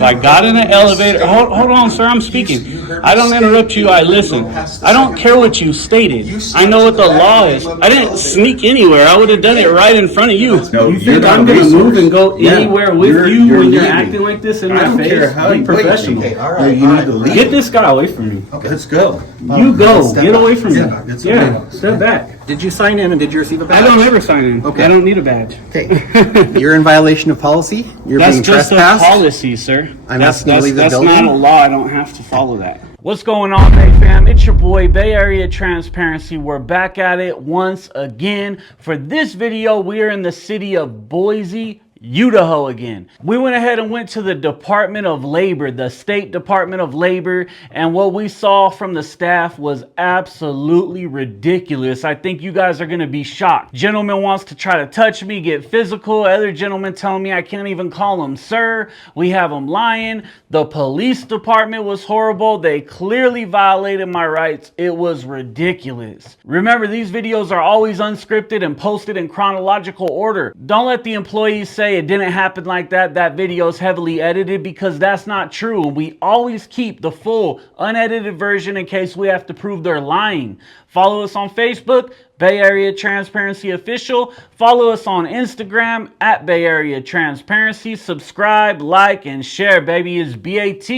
I got in an elevator. Hold on, sir. I'm speaking. I don't interrupt you. I listen. I don't care what you stated. I know what the law is. I didn't sneak anywhere. I would have done it right in front of you. No, you think I'm going to move and go anywhere with you when you're acting like this in my face? Care how Be professional. Okay, all right, you need to leave. Get this guy away from me. Okay, let's go. You go. Get away from me. Yeah, step back. Did you sign in and did you receive a badge? I don't ever sign in. Okay. I don't need a badge. Okay. You're in violation of policy. You're That's being just trespassed. a policy, sir. I'm asking you to leave the that's building. not a law. I don't have to follow that. What's going on, Bay fam? It's your boy, Bay Area Transparency. We're back at it once again. For this video, we are in the city of Boise, Idaho again. We went ahead and went to the Department of Labor, the State Department of Labor, and what we saw from the staff was absolutely ridiculous. I think you guys are gonna be shocked. Gentleman wants to try to touch me, get physical. Other gentlemen telling me I can't even call him sir. We have him lying. The police department was horrible. They clearly violated my rights. It was ridiculous. Remember, these videos are always unscripted and posted in chronological order. Don't let the employees say it didn't happen like that. That video is heavily edited, because that's not true. We always keep the full unedited version in case we have to prove they're lying. Follow us on Facebook, Bay Area Transparency Official. Follow us on Instagram at Bay Area Transparency. Subscribe, like, and share, baby. It's BAT,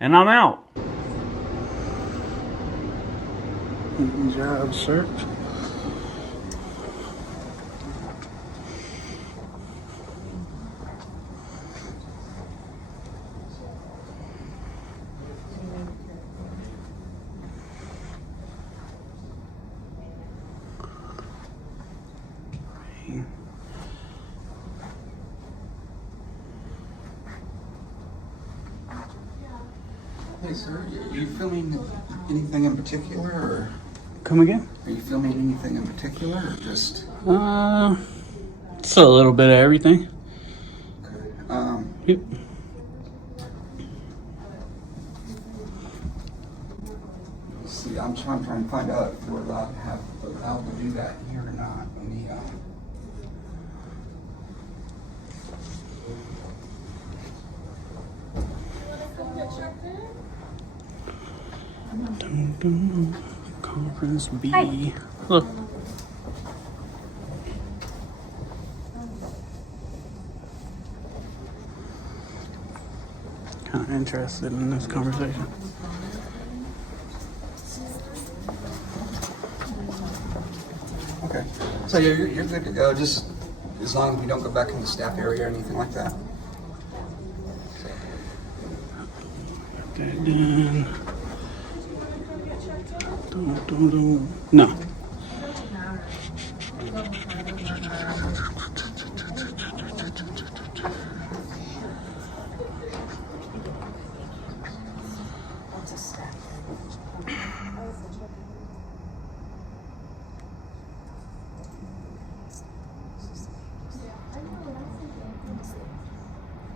and I'm out. Job search. Hey sir, are you filming anything in particular, or Come again? are you filming anything in particular, or just? It's a little bit of everything. Okay. Yep. See, I'm trying to find out if we're allowed to do that here or not. Let me, Conference B. Hi. Look. Kind of interested in this conversation. Okay. So you're good to go, just as long as we don't go back in the staff area or anything like that. That done. No.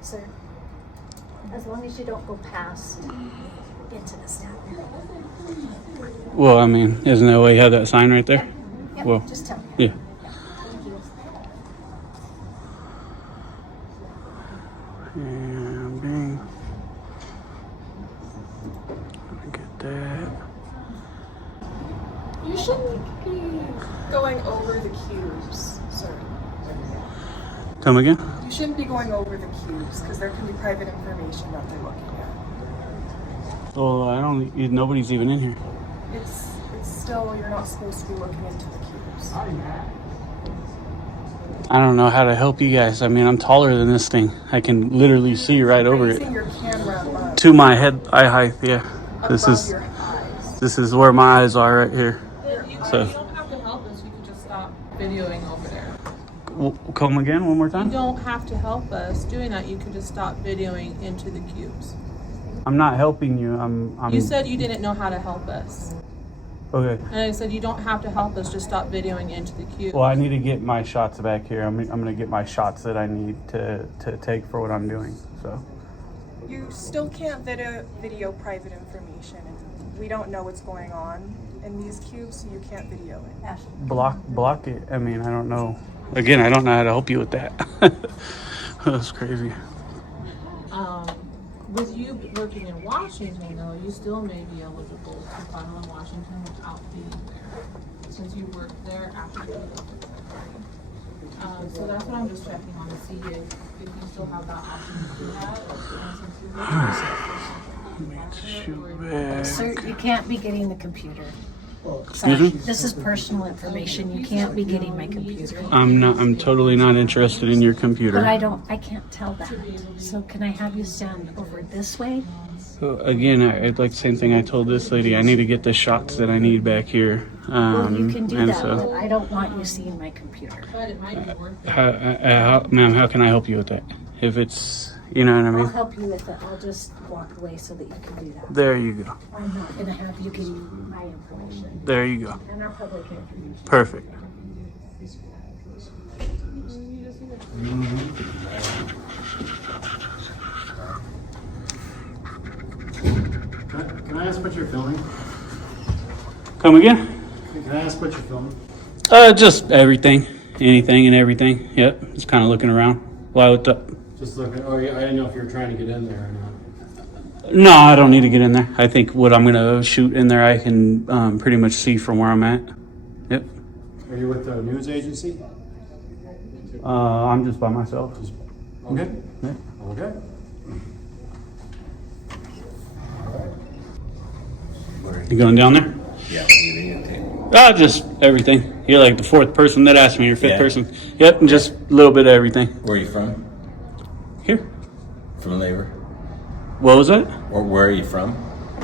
Sir, as long as you don't go past into the staff area. Well, I mean, isn't there a way you have that sign right there? Yeah, Well, just tell me. yeah. And bing. Get that. You shouldn't be going over the cubes, sir. Come again? You shouldn't be going over the cubes because there can be private information that they're looking at. Well, I don't. Nobody's even in here. It's still, you're not supposed to be looking into the cubes. I don't know how to help you guys. I mean, I'm taller than this thing. I can literally see right over it. Raising your camera above, To my eye height, yeah. This above is your eyes. this is where my eyes are right here. So, You don't have to help us. You can just stop videoing over there. come again one more You time. don't have to help us doing that. You can just stop videoing into the cubes. I'm not helping you. I'm. You said you didn't know how to help us. Okay. And I said you don't have to help us. Just stop videoing into the cubes. Well, I need to get my shots back here. I'm gonna get my shots that I need to take for what I'm doing. So. You still can't video private information, and we don't know what's going on in these cubes, so you can't video it. Block it. I mean, I don't know. Again, I don't know how to help you with that. That's crazy. With you working in Washington, though, you still may be eligible to file in Washington without being there, since you worked there after you lived there. So that's what I'm just checking on to see if you still have that option to do that. Sir, you can't be getting the computer. Excuse me? This is personal information. You can't be getting my computer. I'm totally not interested in your computer. But I can't tell that. So can I have you stand over this way? Again, I'd like the same thing I told this lady. I need to get the shots that I need back here. Well, you can do and that, so- but I don't want you seeing my computer. But it might be worth it. Ma'am, how can I help you with that? If it's, you know what I I'll mean? help you with it. I'll just walk away so that you can do that. There you go. I'm not gonna have you getting my information There you go. and our public information. Perfect. Can I ask what you're filming? Come again? Can I ask what you're filming? Just everything. Anything and everything. Yep. Just kind of looking around. Why, what's up? Just looking. Oh, yeah, I didn't know if you were trying to get in there or not. No, I don't need to get in there. I think what I'm going to shoot in there, I can pretty much see from where I'm at. Yep. Are you with the news agency? I'm just by myself. Okay. Yeah. Okay. You going down there? Yeah, you Just everything. You're like the fourth person that asked me, or fifth Yeah. person. Yep, and just a little bit of everything. Where are you from? Here. From labor? What was that? Or where are you from?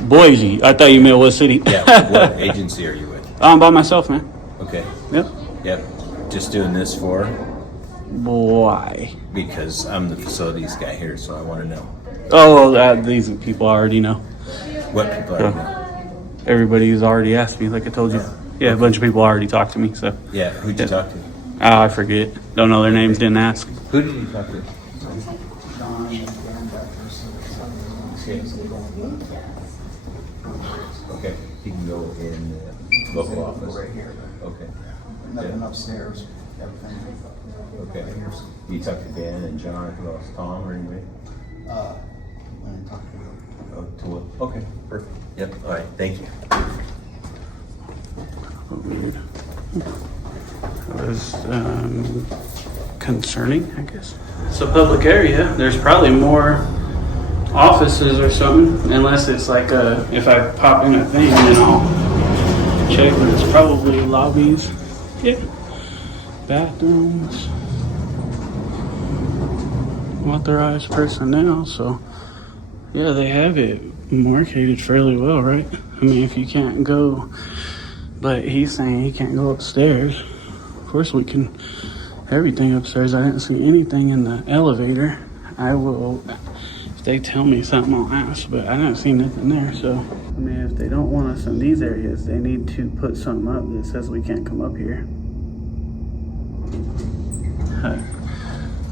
Boise. I thought you meant what city. Yeah, what agency are you with? I'm by myself, man. Okay. Yep. Yep. Just doing this for? Why? Because I'm the facilities guy here, so I want to know. Oh, these people I already know. What people are you? Everybody's already asked me, like I told you. Yeah, a bunch of people already talked to me, so. Yeah, who'd you talk to? Oh, I forget. Don't know their names, didn't ask. Who did you talk to? Okay, he can go in the local office. Right here. Okay. Nothing upstairs, everything. Okay. You talked to Dan and John, who else? Tom or anybody? When I talk to you. Oh, to what? Okay, perfect. Yep, all right, thank you. Weird. That was concerning, I guess. It's a public area. There's probably more offices or something, unless it's like if I pop in a thing, then I'll check, but it's probably lobbies. Yeah. Bathrooms. Authorized personnel, so yeah, they have it marketed fairly well, right? I mean, if you can't go, but he's saying he can't go upstairs. Of course we can, everything upstairs. I didn't see anything in the elevator. I will, if they tell me something, I'll ask, but I didn't see nothing there, so. I mean, if they don't want us in these areas, they need to put something up that says we can't come up here.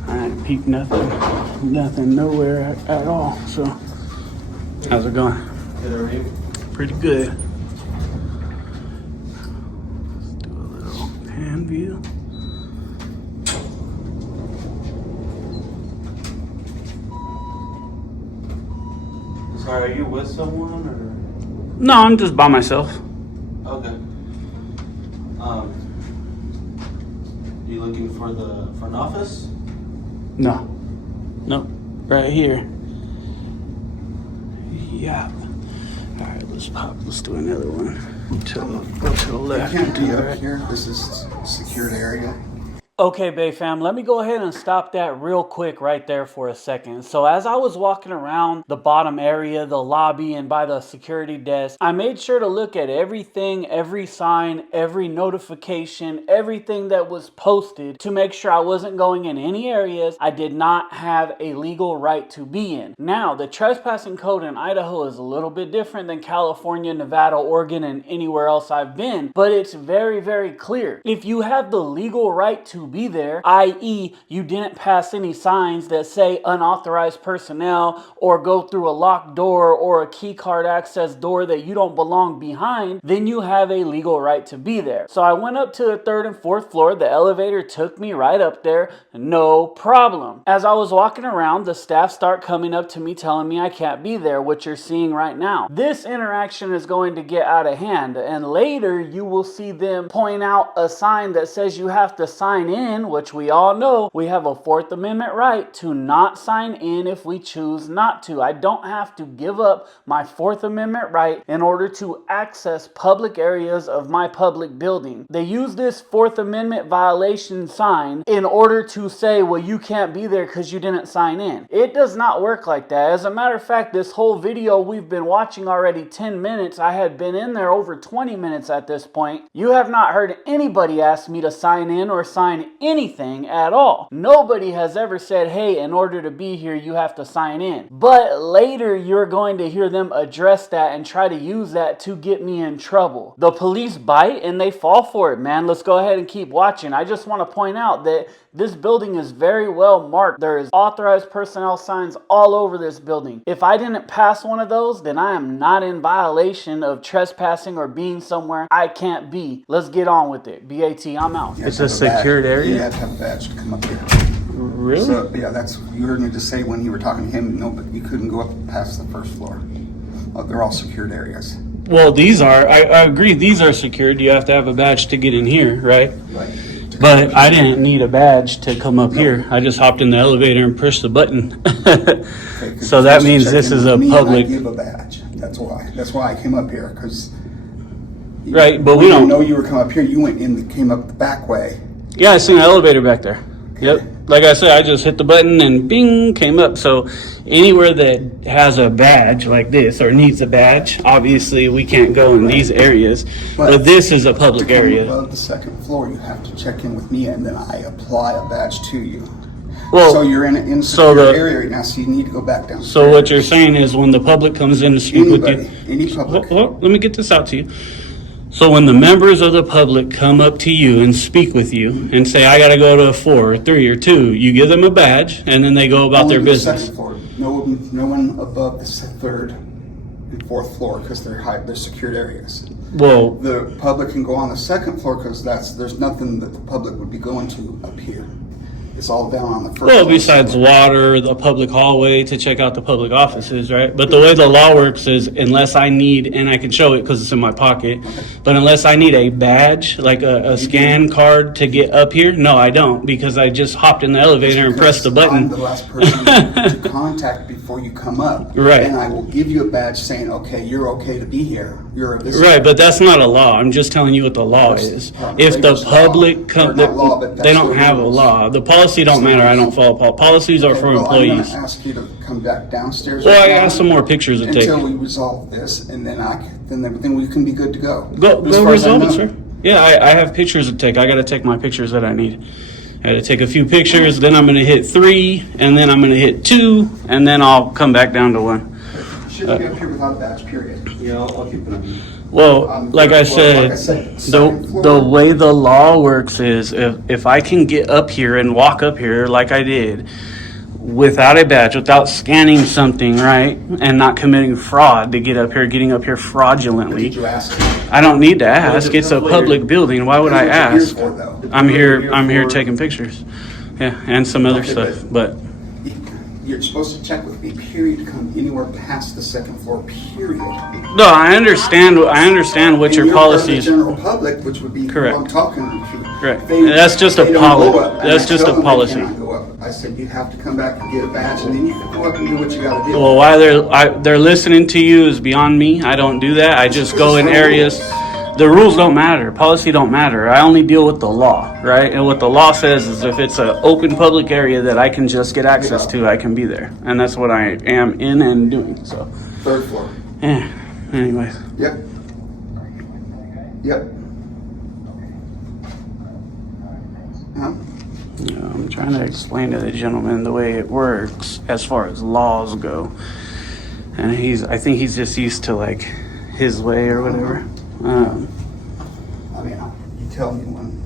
I ain't peeped nothing nowhere at all, so. How's it going? Pretty good. Let's do a little pan view. Sorry, are you with someone or? No, I'm just by myself. Okay. You looking for an office? No. Nope. Right here. Yeah. Alright, let's do another one. Go to the left. You can't be up here. This is a secured area. Okay, Bay fam, let me go ahead and stop that real quick right there for a second. So as I was walking around the bottom area, the lobby, and by the security desk, I made sure to look at everything, every sign, every notification, everything that was posted to make sure I wasn't going in any areas I did not have a legal right to be in. Now, the trespassing code in Idaho is a little bit different than California, Nevada, Oregon, and anywhere else I've been, but it's very, very clear. If you have the legal right to to be there, i.e. you didn't pass any signs that say unauthorized personnel or go through a locked door or a key card access door that you don't belong behind, then you have a legal right to be there. So I went up to the 3rd and 4th floor. The elevator took me right up there, no problem. As I was walking around, the staff start coming up to me telling me I can't be there, which you're seeing right now. This interaction is going to get out of hand, and later you will see them point out a sign that says you have to sign in, which we all know we have a 4th Amendment right to not sign in if we choose not to. I don't have to give up my 4th Amendment right in order to access public areas of my public building. They use this 4th Amendment violation sign in order to say, well, you can't be there because you didn't sign in. It does not work like that. As a matter of fact, this whole video we've been watching already 10 minutes. I had been in there over 20 minutes at this point. You have not heard anybody ask me to sign in or sign anything at all. Nobody has ever said, hey, in order to be here, you have to sign in. But later, you're going to hear them address that and try to use that to get me in trouble. The police bite and they fall for it, man. Let's go ahead and keep watching. I just want to point out that this building is very well marked. There is authorized personnel signs all over this building. If I didn't pass one of those, then I am not in violation of trespassing or being somewhere I can't be. Let's get on with it. BAT, I'm out. It's a secured area? You have to have a badge to come up here. Really? So, yeah, that's, you heard me just say when you were talking to him, no, but you couldn't go up past the 1st floor. They're all secured areas. Well, these are, I agree, these are secured. You have to have a badge to get in here, right? Right. But I didn't need a badge to come up here. I just hopped in the elevator and pushed the button. Okay, So that means this is a public. I give a badge. That's why. That's why I came up here, because. Right, but we don't know you were coming up here. You went in, came up the back way. Yeah, I seen an elevator back there. Yep. Like I said, I just hit the button and bing, came up. So anywhere that has a badge like this or needs a badge, obviously we can't go in these areas. But this is a public area. Above the 2nd floor, you have to check in with me, and then I apply a badge to you. Well, so you're in an insecure area right now, so you need to go back downstairs. So what you're saying is when the public comes in to speak with you. Any public. Well, let me get this out to you. So when the members of the public come up to you and speak with you and say, I got to go to a 4 or 3 or 2, you give them a badge and then they go about their business. The 2nd floor. No one above the 3rd and 4th floor, because they're secured areas. Well, the public can go on the 2nd floor because there's nothing that the public would be going to up here. It's all down on the 1st floor. Well, besides water, the public hallway to check out the public offices, right? But the way the law works is unless I need, and I can show it because it's in my pocket, but unless I need a badge, like a scan card to get up here, no, I don't, because I just hopped in the elevator and pressed the button. I'm the last person to contact before you come up. Right. And I will give you a badge saying, okay, you're okay to be here. You're a visitor. Right, but that's not a law. I'm just telling you what the law is. If the public come, they don't have a law. The policy don't matter. I don't follow policies are for employees. I'm going to ask you to come back downstairs. Well, I got some more pictures to take. Until we resolve this, and then then we can be good to go. Go resolve it, sir. Yeah, I have pictures to take. I got to take my pictures that I need. I got to take a few pictures. Then I'm going to hit 3, and then I'm going to hit 2, and then I'll come back down to 1. You shouldn't be up here without a badge, period. Yeah, I'll keep it on. Well, like I said, the way the law works is if I can get up here and walk up here like I did without a badge, without scanning something, right, and not committing fraud to get up here, getting up here fraudulently. Did you ask? I don't need to ask. It's a public building. Why would I ask? I'm here taking pictures. Yeah, and some other stuff, but you're supposed to check with me, period, to come anywhere past the 2nd floor, period. No, I understand what your policy is. The general public, which would be correct. Who I'm talking to. Correct. That's just a policy. That's just a policy. I said you have to come back and get a badge, and then you can go up and do what you got to do. Well, why they're listening to you is beyond me. I don't do that. I just go in areas. The rules don't matter. Policy don't matter. I only deal with the law, right? And what the law says is if it's an open public area that I can just get access to, I can be there. And that's what I am in and doing. So 3rd floor. Yeah. Anyways. Yep. I'm trying to explain to the gentleman the way it works as far as laws go. And I think he's just used to like his way or whatever. I mean, you tell me when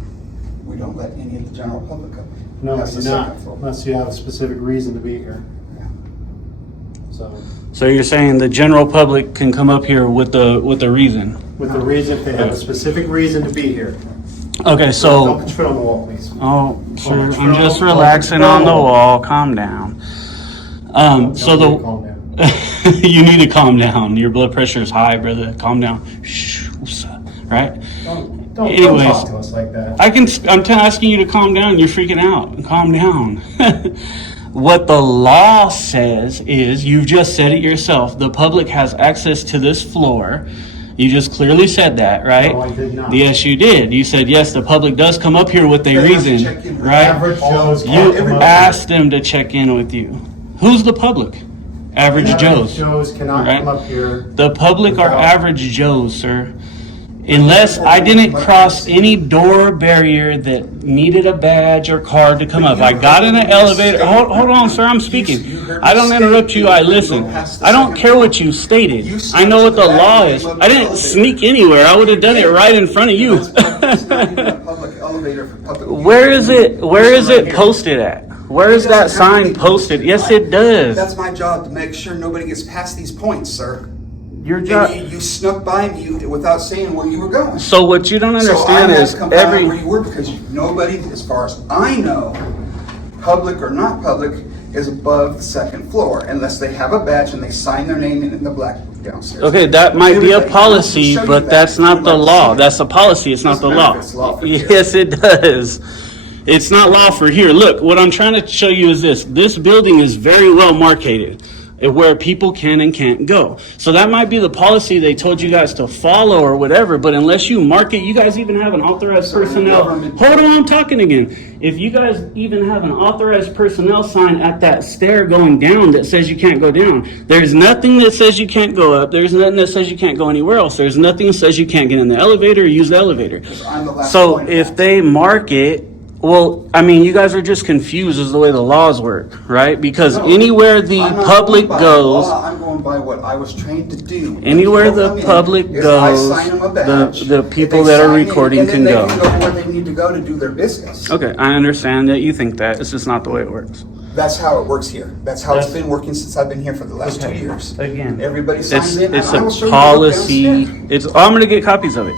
We don't let any of the general public up. No, That's you're the not, second floor. unless you have a specific reason to be here. Yeah. So you're saying the general public can come up here with the reason? With the reason, if they have a specific reason to be here. Okay, Don't so, put your foot on the wall, please. oh, sure, Don't I'm just control- relaxing on the control. wall, calm down. So Tell me to calm down. you need to calm down. Your blood pressure is high, brother. Calm down. Shh, right? Don't Anyways, talk to us like that. I'm asking you to calm down. You're freaking out. Calm down. What the law says is, you've just said it yourself, the public has access to this floor. You just clearly said that, right? No, I did not. Yes, you did. You said, yes, the public does come up here with a They have to reason, check in with right? Average Joe's You can't come up asked them to check in with you. Who's the public? Average here. Joes. Joe's cannot Right. come up here. The public are Without- average Joes, sir. Unless I didn't cross any door barrier that needed a badge or card to come up. I got in an elevator. Hold on, sir, I'm speaking. I don't interrupt you, I listen. I don't care what you stated. I know what the law is. I didn't sneak anywhere. I would have done it right in front of you. It's not even a public elevator for public. Where is it posted at? Where is that sign posted? Yes, it does. That's my job, to make sure nobody gets past these points, sir. Your job. And you snuck by me without saying where you were going. So what you don't So I understand had is to come down where every. you were, because nobody, as far as I know, public or not public, is above the second floor unless they have a badge and they sign their name in the black book downstairs. Okay, that might be a Everybody policy, wants to show you but that. that's not You'd the like to law. see it. That's a policy, it's not the Doesn't matter law. if it's law for here. Yes, it does. It's not law for here. Look, what I'm trying to show you is this. This building is very well marketed, where people can and can't go. So that might be the policy they told you guys to follow or whatever, but unless you mark it, you guys even have an authorized personnel. Hold on, I'm talking again. If you guys even have an authorized personnel sign at that stair going down that says you can't go down, there's nothing that says you can't go up. There's nothing that says you can't go anywhere else. There's nothing that says you can't get in the elevator or use the elevator. I'm the last So point of if that. they mark it, well, I mean, you guys are just confused as the way the laws work, right? Because No, anywhere the I'm not public going by goes, law, I'm going by what I was trained to do. anywhere When people the come in, public is I goes, sign them a badge, the if people they that are sign in, recording and then can they go. can go where they need to go to do their business. Okay, I understand that you think that. It's just not the way it works. That's how it works here. That's how it's That's- been working since I've been here for the last 2 years. Again, Everybody signs in, and it's I will show a you the book policy. downstairs. I'm going to get copies of it.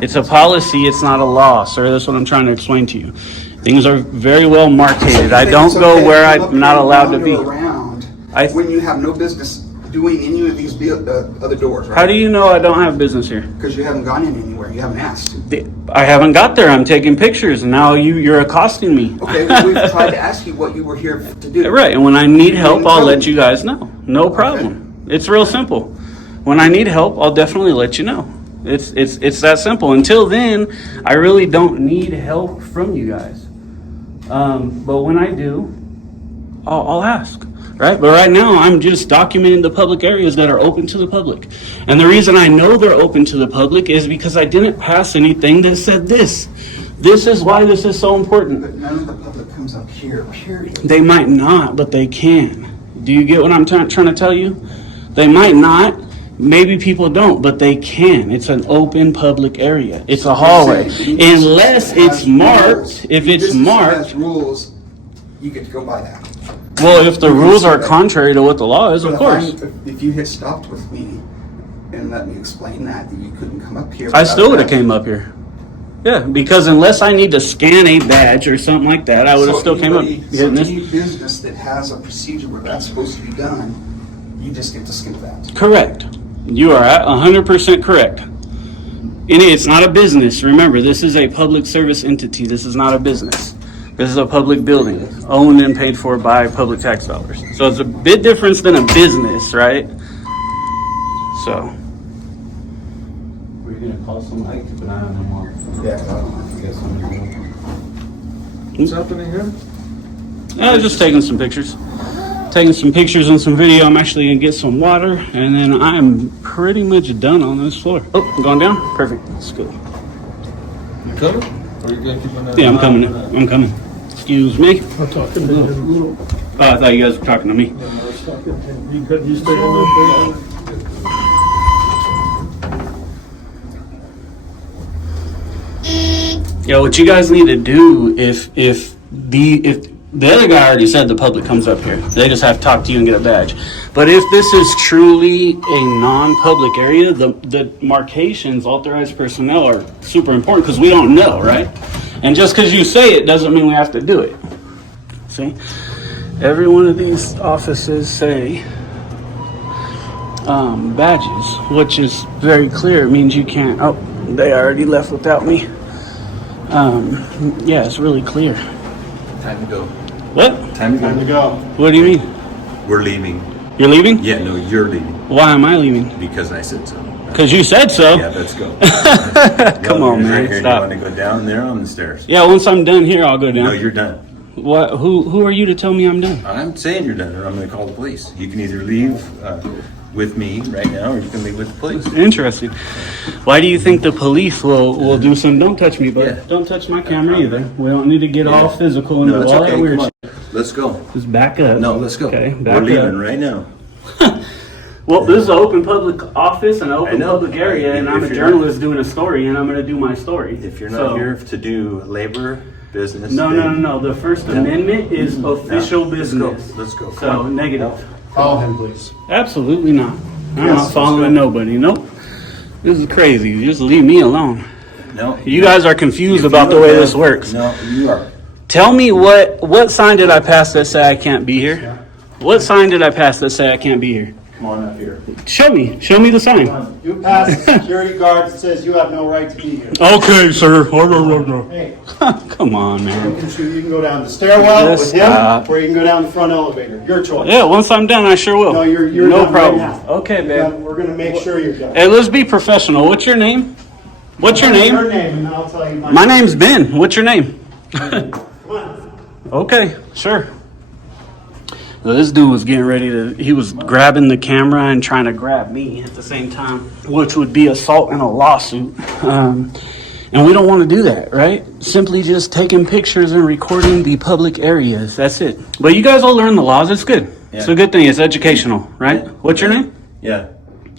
It's a policy. It's not a law, sir. That's what I'm trying to explain to you. Things are very well marketed. I don't go where I'm not allowed to be. Around I- when you have no business doing any of these other doors, right? How do you know I don't have business here? Because you haven't gone in anywhere. You haven't asked. I haven't got there. I'm taking pictures, and now you're accosting me. Okay, well, we've tried to ask you what you were here to do. Right, and when I need help, I'll tell let me. you guys know. No problem. It's real simple. When I need help, I'll definitely let you know. It's that simple. Until then, I really don't need help from you guys. But when I do, I'll ask. Right? But right now, I'm just documenting the public areas that are open to the public. And the reason I know they're open to the public is because I didn't pass anything that said this. This is why this is so important. But none of the public comes up here, period. They might not, but they can. Do you get what I'm trying to tell you? They might not. Maybe people don't, but they can. It's an open public area. It's a hallway. Unless it's marked. If it's marked. Has rules, you get to go by that. Well, if the rules are contrary to what the law is, But of course. if you had stopped with me and let me explain that you couldn't come up here. I still would have came up here. Yeah, because unless I need to scan a badge or something like that, I would have still came up. So You getting this? any business that has a procedure where that's supposed to be done, you just get to skip that. Correct. You are 100% correct. And it's not a business. Remember, this is a public service entity. This is not a business. This is a public building owned and paid for by public tax dollars. So it's a bit different than a business, right? So. Were you gonna call somebody to keep an eye on them all? Yeah, 'cause I don't know. Get somebody. What's happening here? I was just taking some pictures. Taking some pictures and some video. I'm actually going to get some water, and then I'm pretty much done on this floor. Oh, I'm going down? Perfect. Let's go. You coming? Or you gonna keep an eye? Yeah, I'm coming. I'm coming. Excuse me. I'm talking to him. Oh, I thought you guys were talking to me. You stay in there. Yeah, what you guys need to do if the other guy already said the public comes up here, they just have to talk to you and get a badge. But if this is truly a non-public area, the markations, authorized personnel, are super important because we don't know, right? And just because you say it doesn't mean we have to do it. See, every one of these offices say badges, which is very clear. It means you can't. Oh, they already left without me. Yeah, it's really clear. Time to go. What? Time to go. What do you mean? We're leaving. You're leaving? Yeah, no, you're leaving. Why am I leaving? Because I said so. Because you said so. Yeah, let's go. Come on, man. Right here. Stop. You want to go down there on the stairs? Yeah, once I'm done here, I'll go down. No, you're done. What? Who are you to tell me I'm done? I'm saying you're done, or I'm going to call the police. You can either leave with me right now, or you can leave with the police. Interesting. Why do you think the police will do some? Don't touch me, bud. Yeah. Don't touch my camera either. We don't need to get all physical and No, do it's all okay. that weird Come shit. on. Let's go. Just back up. No, let's go. Okay, We're back leaving up. right now. Well, this is an open public office and an open know. public area, and I'm a If you're journalist doing a story, and I'm going to do my story. If you're not here to do labor, business. No. The First Amendment is official business. Let's go. So, negative. Follow him, please. Absolutely not. I'm not following nobody. Nope. This is crazy. You just leave me alone. No. You guys are confused If about you the way have- this works. No, you are. Tell me what sign did I pass that say I can't be here? What sign did I pass that say I can't be here? Come on up here. Show me the sign. You pass a security guard that says you have no right to be here. Okay, sir. Hey, Come on, man. you can go down the stairwell Just with him, stop. or you can go down the front elevator. Your choice. Yeah, once I'm done, I sure will. No, you're no done problem. right now. Okay, man. We're gonna make sure you're done. Hey, let's be professional. What's your name? What's your Your name? name, and I'll tell you My name's Ben. What's your name? Come on. Okay, sure. Well, this dude was getting ready to, he was grabbing the camera and trying to grab me at the same time, which would be assault and a lawsuit. And we don't want to do that, right? Simply just taking pictures and recording the public areas. That's it. But you guys all learn the laws. It's good. Yeah. It's a good thing. It's educational, right? Yeah. What's your name? Yeah.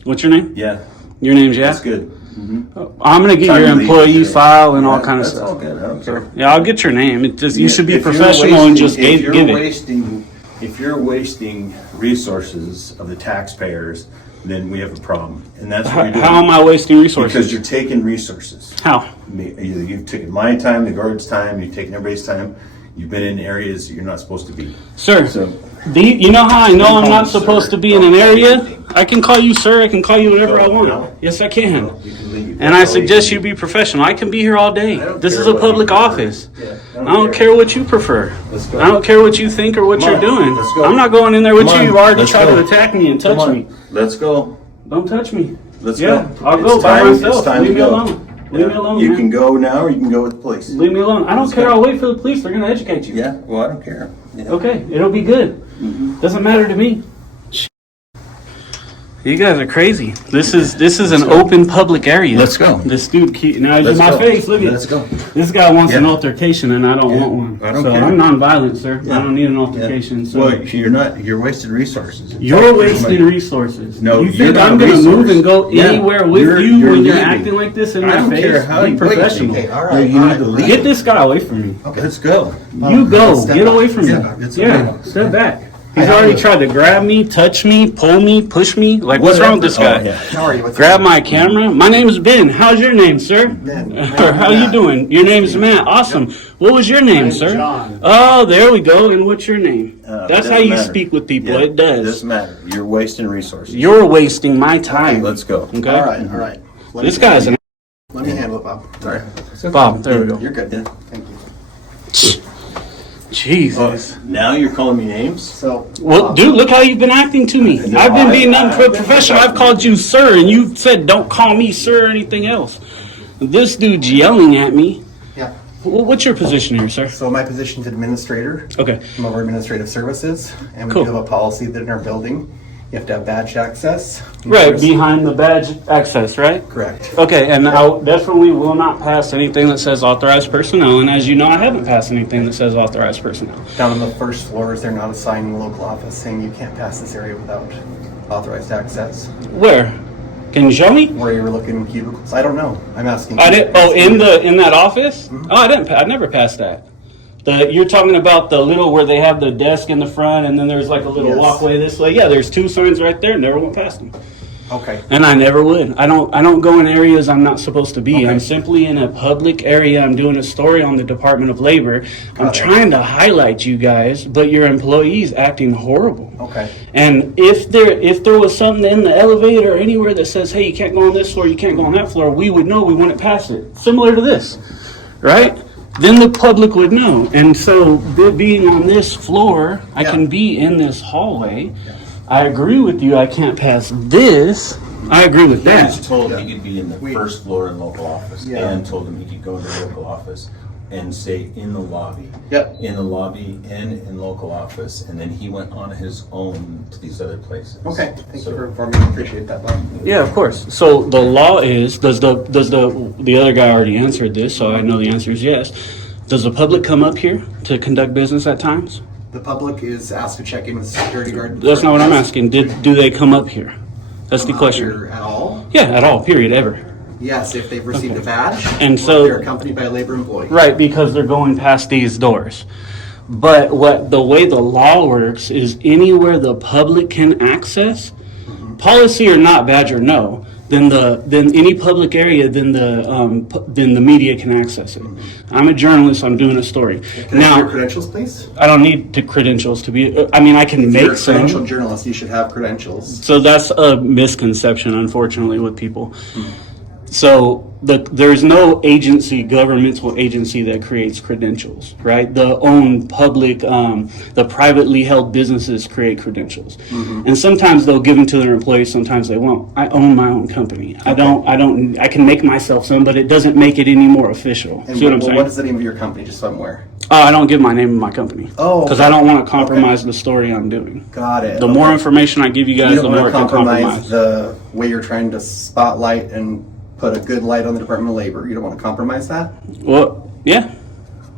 What's your name? Yeah. Your name's yeah? That's good. I'm going to get Time your to leave. employee file and all Yeah, kind of that's stuff. all good. I don't care. Yeah, I'll get your name. It just, you should be If you're professional and just wasting- give it. If you're wasting resources of the taxpayers, then we have a problem. And that's what you're doing. How am I wasting resources? Because you're taking resources. How? Either you've taken my time, the guard's time, you've taken everybody's time. You've been in areas you're not supposed to be. Sir, So, you know how I know I'm not Sir. supposed to be in an area? I can call you sir, I can call you whatever I want. No. Yes, I can. you can leave. And I suggest you be professional. I can be here all day. I don't This care is a what you public prefer. office. Yeah, I don't care what you prefer. Let's go. I don't care what you think or what Come you're on, doing. let's go. I'm not going in there with Come you. on, You've already let's tried go. to attack me and touch Come on. me. Let's go. Don't touch me. Let's Yeah, go. I'll go It's by time- myself. It's time Leave to me go. alone. Leave me alone, You man. can go now, or you can go with the police. Leave me alone. I don't Let's care. go. I'll wait for the police. They're going to educate you. Yeah, well, I don't care. Yeah. Okay, it'll be good. Doesn't matter to me. You guys are crazy. This is an open public area. Let's go. This dude now he's in Let's my go. face. Look at Let's go. This guy wants an Yeah. altercation, and I don't Yeah. want one. I don't so care. I'm non-violent, sir. Yeah. I don't need an Yeah. altercation. So Well, you're not. You're wasting resources. you're wasting resources. No, you you're think not I'm a going to resource. move and go Yeah. anywhere with You're you when you're leaving. acting like this in I my don't face? care how Be you professional. Okay, all right. You need to leave. Get this guy away from me. Let's go. You go. Step Get back. away from me. Step back. It's Yeah, okay. step back. He's already tried to grab me, touch me, pull me, push me. Like, what's wrong with this guy? Oh, yeah. How are you? What's Grab my camera. My name's Ben. How's your name, sir? Ben. Or how you doing? Your name's Matt. Awesome. What was your name, name's sir? John. Oh, there we go. And what's your name? That's Doesn't how you matter. speak with people. Yeah, It does. Doesn't matter. You're wasting resources. You're wasting my time. Let's go. Okay. All right, all right. This guy's an Let me handle it, Bob. Sorry. Bob. There we go. You're good. Yeah. Thank you. Jesus. Now you're calling me names. So, Well, dude, look how you've been acting to me. I've been being unprofessional. I've called you sir, and you said don't call me sir or anything else. This dude's yelling at me. yeah. What's your position here, sir? So my position's administrator. Okay. I'm over administrative services, and we Cool. do have a policy that in our building, you have to have badge access. Right, behind the badge access, right? Correct. Okay, and I definitely will not pass anything that says authorized personnel, and as you know, I haven't passed anything that says authorized personnel. Down on the first floors, they're not assigning local office saying you can't pass this area without authorized access. Where? Can you show me? Where you were looking in cubicles? I don't know. I'm asking. I didn't. Oh, in that office? Mm-hmm. Oh, I didn't. I never passed that. You're talking about the little where they have the desk in the front, and then there's like a little walkway this way. Yeah, there's 2 signs right there. Never went past them. Okay. And I never would. I don't go in areas I'm not supposed to be. Okay. I'm simply in a public area. I'm doing a story on the Department of Labor. I'm trying to highlight you guys, but your employees acting horrible. Okay. And if there was something in the elevator or anywhere that says, hey, you can't go on this floor, you can't go on that floor, we would know. We wouldn't pass it. Similar to this, right? Then the public would know. And so being on this floor, I can be in this hallway. I agree with you. I can't pass this. I agree with that. I was told he could be in the first floor in local office, and told him he could go into local office and stay in the lobby. Yep. In the lobby and in local office, and then he went on his own to these other places. Okay. Thank you for informing. Appreciate that, Bob. Yeah, of course. So the law is, does the other guy already answered this, so I know the answer is yes. Does the public come up here to conduct business at times? The public is asked to check in with the security guard. That's not what I'm asking. Do they come up here? That's the question. Here at all? Yeah, at all, period, ever. Yes, if they've received a badge, and so they're accompanied by a labor employee. Right, because they're going past these doors. But the way the law works is anywhere the public can access, policy or not, badge or no, then any public area, then the media can access it. I'm a journalist. I'm doing a story. Can I have your credentials, please? I don't need credentials to be. I mean, I can make some. You're a credentialed journalist. You should have credentials. So that's a misconception, unfortunately, with people. So there's no agency, governmental agency that creates credentials, right? The own public, the privately held businesses create credentials, and sometimes they'll give them to their employees, sometimes they won't. I own my own company. Okay. I can make myself some, but it doesn't make it any more official. And see what I'm saying? What is the name of your company, just so I'm aware? I don't give my name of my company. Oh, because I don't want to compromise the story I'm doing. Got it. The more information I give you guys, the more it can compromise the way you're trying to spotlight and put a good light on the Department of Labor. You don't want to compromise that? Well, yeah.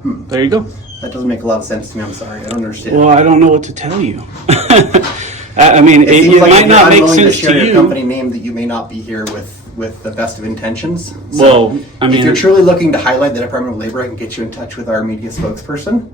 There you go. That doesn't make a lot of sense to me. I'm sorry. I don't understand. Well, I don't know what to tell you. I mean, it might not make sense to you. Your company name that you may not be here with the best of intentions. So, well, I mean, if you're truly looking to highlight the Department of Labor, I can get you in touch with our media spokesperson,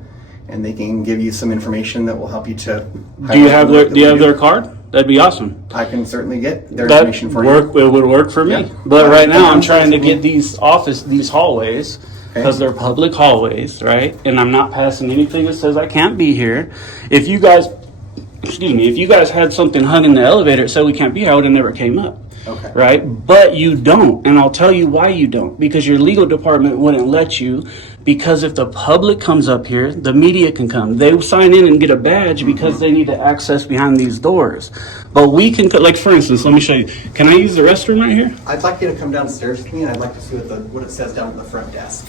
and they can give you some information that will help you to. Do you have their card? That'd be awesome. I can certainly get their information for you. It would work for me. Yeah. But right now, I'm trying to get these hallways, because they're public hallways, right? And I'm not passing anything that says I can't be here. If you guys had something hung in the elevator that said we can't be here, I would have never came up. Okay. Right? But you don't, and I'll tell you why you don't. Because your legal department wouldn't let you, because if the public comes up here, the media can come. They sign in and get a badge because they need to access behind these doors. But we can, like for instance, let me show you. Can I use the restroom right here? I'd like you to come downstairs with me, and I'd like to see what it says down at the front desk.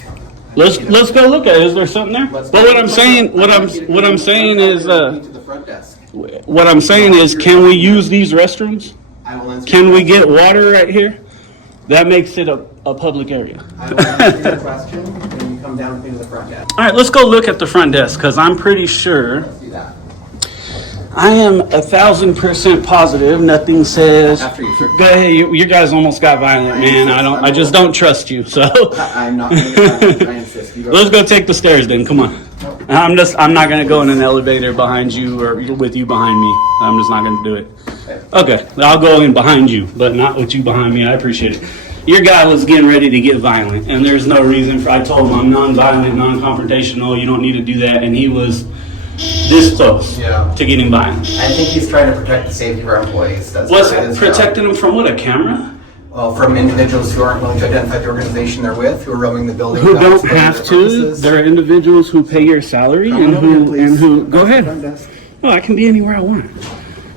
Let's go look at it. Is there something there? But what I'm saying is, can we use these restrooms? Can we get water right here? That makes it a public area. I will answer your question when you come down with me to the front desk. All right, let's go look at the front desk, because I'm pretty sure. Let's do that. I am 1,000% positive nothing says. After you, sir. Hey, you guys almost got violent, man. I just don't trust you. So I'm not going to insist. Let's go take the stairs then. Come on. I'm not going to go in an elevator behind you or with you behind me. I'm just not going to do it. Okay, I'll go in behind you, but not with you behind me. I appreciate it. Your guy was getting ready to get violent, and there's no reason for. I told him I'm non-violent, non-confrontational. You don't need to do that, and he was this close to getting violent. I think he's trying to protect the safety of our employees. What's protecting them from? What, a camera? Well, from individuals who aren't willing to identify the organization they're with, who are roaming the building. Who don't have to. There are individuals who pay your salary and who. Go ahead. Oh, I can be anywhere I want.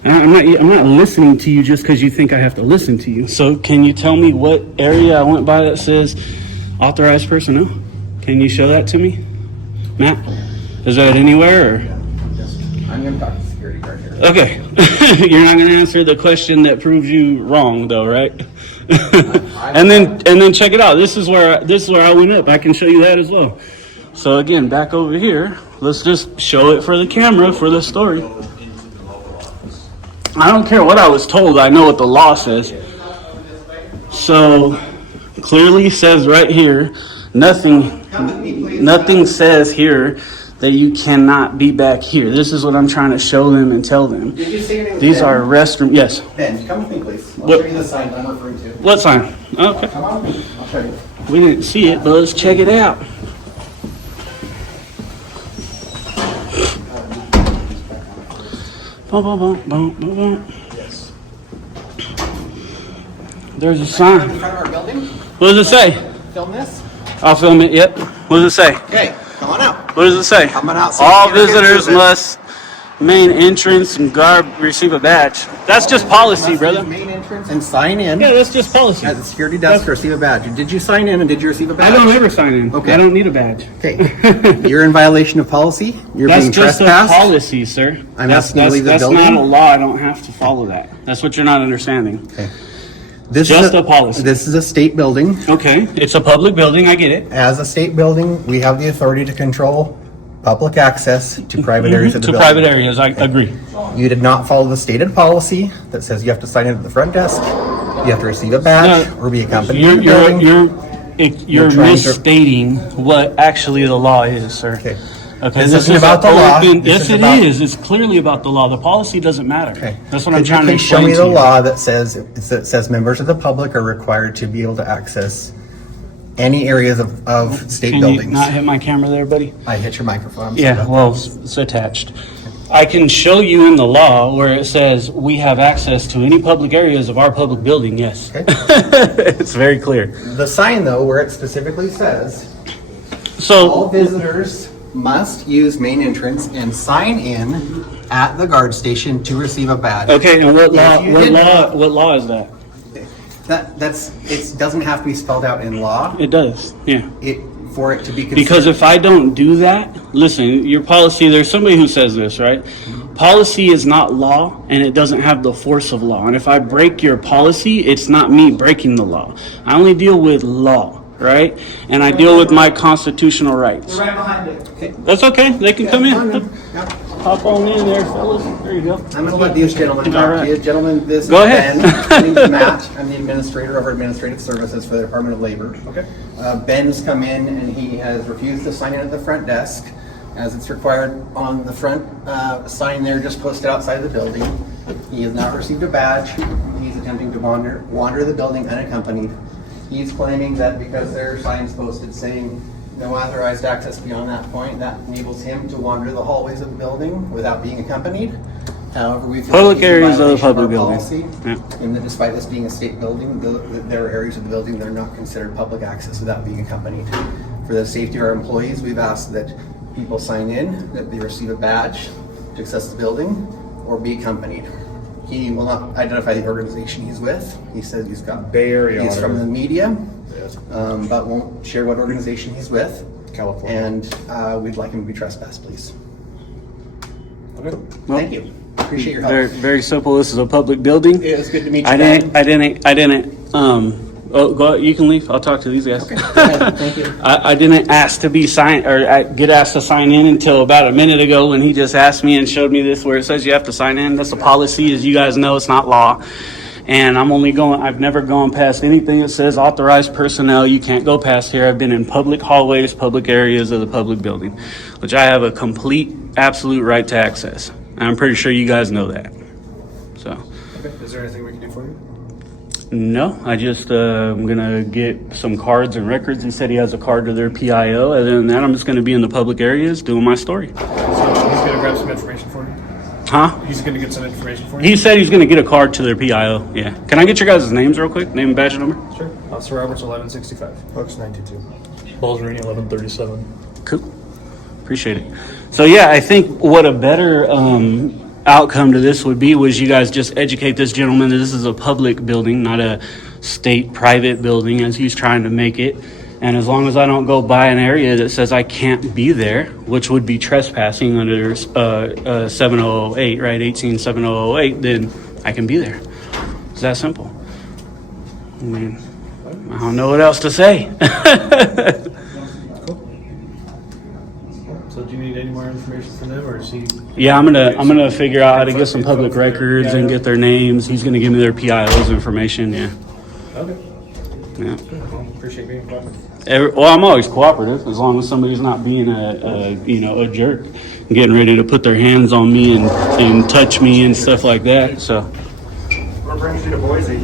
I'm not listening to you just because you think I have to listen to you. So can you tell me what area I went by that says authorized personnel? Can you show that to me, Matt? Is that anywhere? Or? I'm going to talk to the security guard here. Okay. You're not going to answer the question that proves you wrong, though, right? and then check it out. This is where I went up. I can show you that as well. So again, back over here. Let's just show it for the camera for the story. I don't care what I was told. I know what the law says. So clearly says right here, nothing says here that you cannot be back here. This is what I'm trying to show them and tell them. Did you say your name was These Ben? are restrooms. Yes. Ben, come with me, please. I'll What? show you the sign I'm referring to. What sign? Okay. Come on, I'll show you. We didn't see it, but let's check it out. Boom, boom, boom, boom, boom, boom. Yes. There's a In sign. front of our building. What does it say? Film this. I'll film it. Yep. What does it say? Okay, come on out. What does it say? Coming out so All you can get visitors through this. must main entrance and guard receive a badge. That's just policy, brother. Main entrance and sign in. Yeah, that's just policy. At the security desk to receive a badge. Did you sign in and did you receive a badge? I don't ever sign in. Okay. I don't need a badge. Okay. You're in violation of policy. You're That's being just a trespassed. policy, sir. I'm that's asking you to leave the that's building. not a law. I don't have to follow that. That's what you're not understanding. Okay. This Just is a policy. This is a state building. Okay, it's a public building. I get it. As a state building, we have the authority to control public access to private areas of the To building. private areas, I agree. You did not follow the stated policy that says you have to sign in at the front desk, you have to receive a badge, No, or be accompanied to You're the building. you're trying to- misstating what actually the law is, sir. Okay. Okay, This isn't about the law. Yes, This is it about- is. It's clearly about the law. The policy doesn't matter. Okay. That's what I'm Could you trying to please show explain me to the you. law that says members of the public are required to be able to access any areas of state Can buildings? you not hit my camera there, buddy? I hit your microphone. I'm sorry Yeah, about well, it's attached. I can show you in the law where it says we have access to any public areas of our public building, yes. Okay. It's very clear. that. The sign, though, where it specifically says all So, visitors must use main entrance and sign in at the guard station to receive a badge. okay, and what law, If you what did- law, what law is that? It doesn't have to be spelled out in law. It does, yeah. For it to be considered. Because if I don't do that, listen, your policy, there's somebody who says this, right? Policy is not law and it doesn't have the force of law. And if I break your policy, it's not me breaking the law. I only deal with law, right? And I deal with my constitutional rights. Right behind it. Okay. That's okay. They can come Come on in. in. Yeah. Hop on in there, fellas. There you go. I'm going to let these gentlemen All talk right. to you. Gentlemen, this Go is ahead. Ben. My name's Matt. I'm the administrator of our administrative services for the Department of Labor. Okay. Ben's come in and he has refused to sign in at the front desk as it's required on the front sign there just posted outside the building. He has not received a badge. He's attempting to wander the building unaccompanied. He's claiming that because there are signs posted saying no authorized access beyond that point, that enables him to wander the hallways of the building without being accompanied. However, we feel Public he's in areas of the violation public our building. policy, Yeah. and that despite this being a state building, there are areas of the building that are not considered public access without being accompanied. For the safety of our employees, we've asked that people sign in, that they receive a badge to access the building, or be accompanied. He will not identify the organization he's with. He says he's got Bay Area He's from Auditor. the media, Yes. but won't share what organization he's with. California. And we'd like him to be trespassed, please. Okay. Thank you. Appreciate your help. Very, very simple. This is a public building. It was good to meet you. I Ben. didn't, oh, go, you can leave. I'll talk to these guys. Go ahead. Thank you. I didn't ask to be signed, or I get asked to sign in until about a minute ago when he just asked me and showed me this where it says you have to sign in. That's a policy, as you guys know, it's not law. And I've never gone past anything that says authorized personnel. You can't go past here. I've been in public hallways, public areas of the public building, which I have a complete, absolute right to access. And I'm pretty sure you guys know that. So. Okay. Is there anything we can do for you? No, I just, I'm gonna get some cards and records. He said he has a card to their PIO. Other than that, I'm just gonna be in the public areas doing my story. So he's gonna grab some information for you. Huh? He's gonna get some information for you. He said he's gonna get a card to their PIO. Yeah. Can I get your guys' names real quick? Name and badge number? Sure. Officer Roberts, 1165. Hooks, 92. Balzerini, 1137. Cool. Appreciate it. So yeah, I think what a better outcome to this would be was you guys just educate this gentleman that this is a public building, not a state private building as he's trying to make it. And as long as I don't go by an area that says I can't be there, which would be trespassing under 7008, right? 187008, then I can be there. It's that simple. I mean, I don't know what else to say. So do you need any more information from them, or is he? Yeah, I'm gonna figure out how to get some public records and get their names. He's gonna give me their PIO's information. Yeah. Okay. Yeah. Appreciate being cooperative. Well, I'm always cooperative as long as somebody's not being a jerk, getting ready to put their hands on me and touch me and stuff like that. So. What brings you to Boise?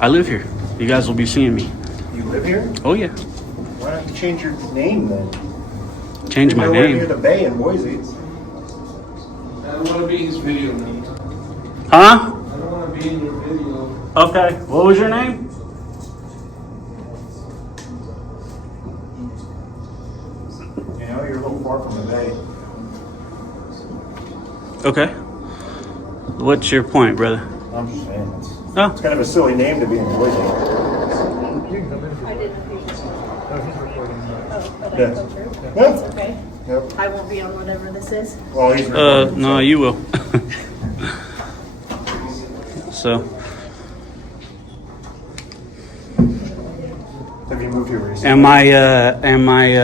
I live here. You guys will be seeing me. You live here? Oh yeah. Why don't you change your name then? Change my You're nowhere near name. the bay in Boise. I don't want to be in his video, man. Huh? I don't want to be in your video. Okay. What was your name? You know, you're a little far from the bay. Okay. What's your point, brother? I'm just saying. Oh. It's kind of a silly name to be in Boise. I didn't hear you. Oh, but I Yeah. go through? Yeah. It's okay. Yep. I won't be on whatever this is. Well, he's recording, No, you will. So. Have you moved here recently? Am I,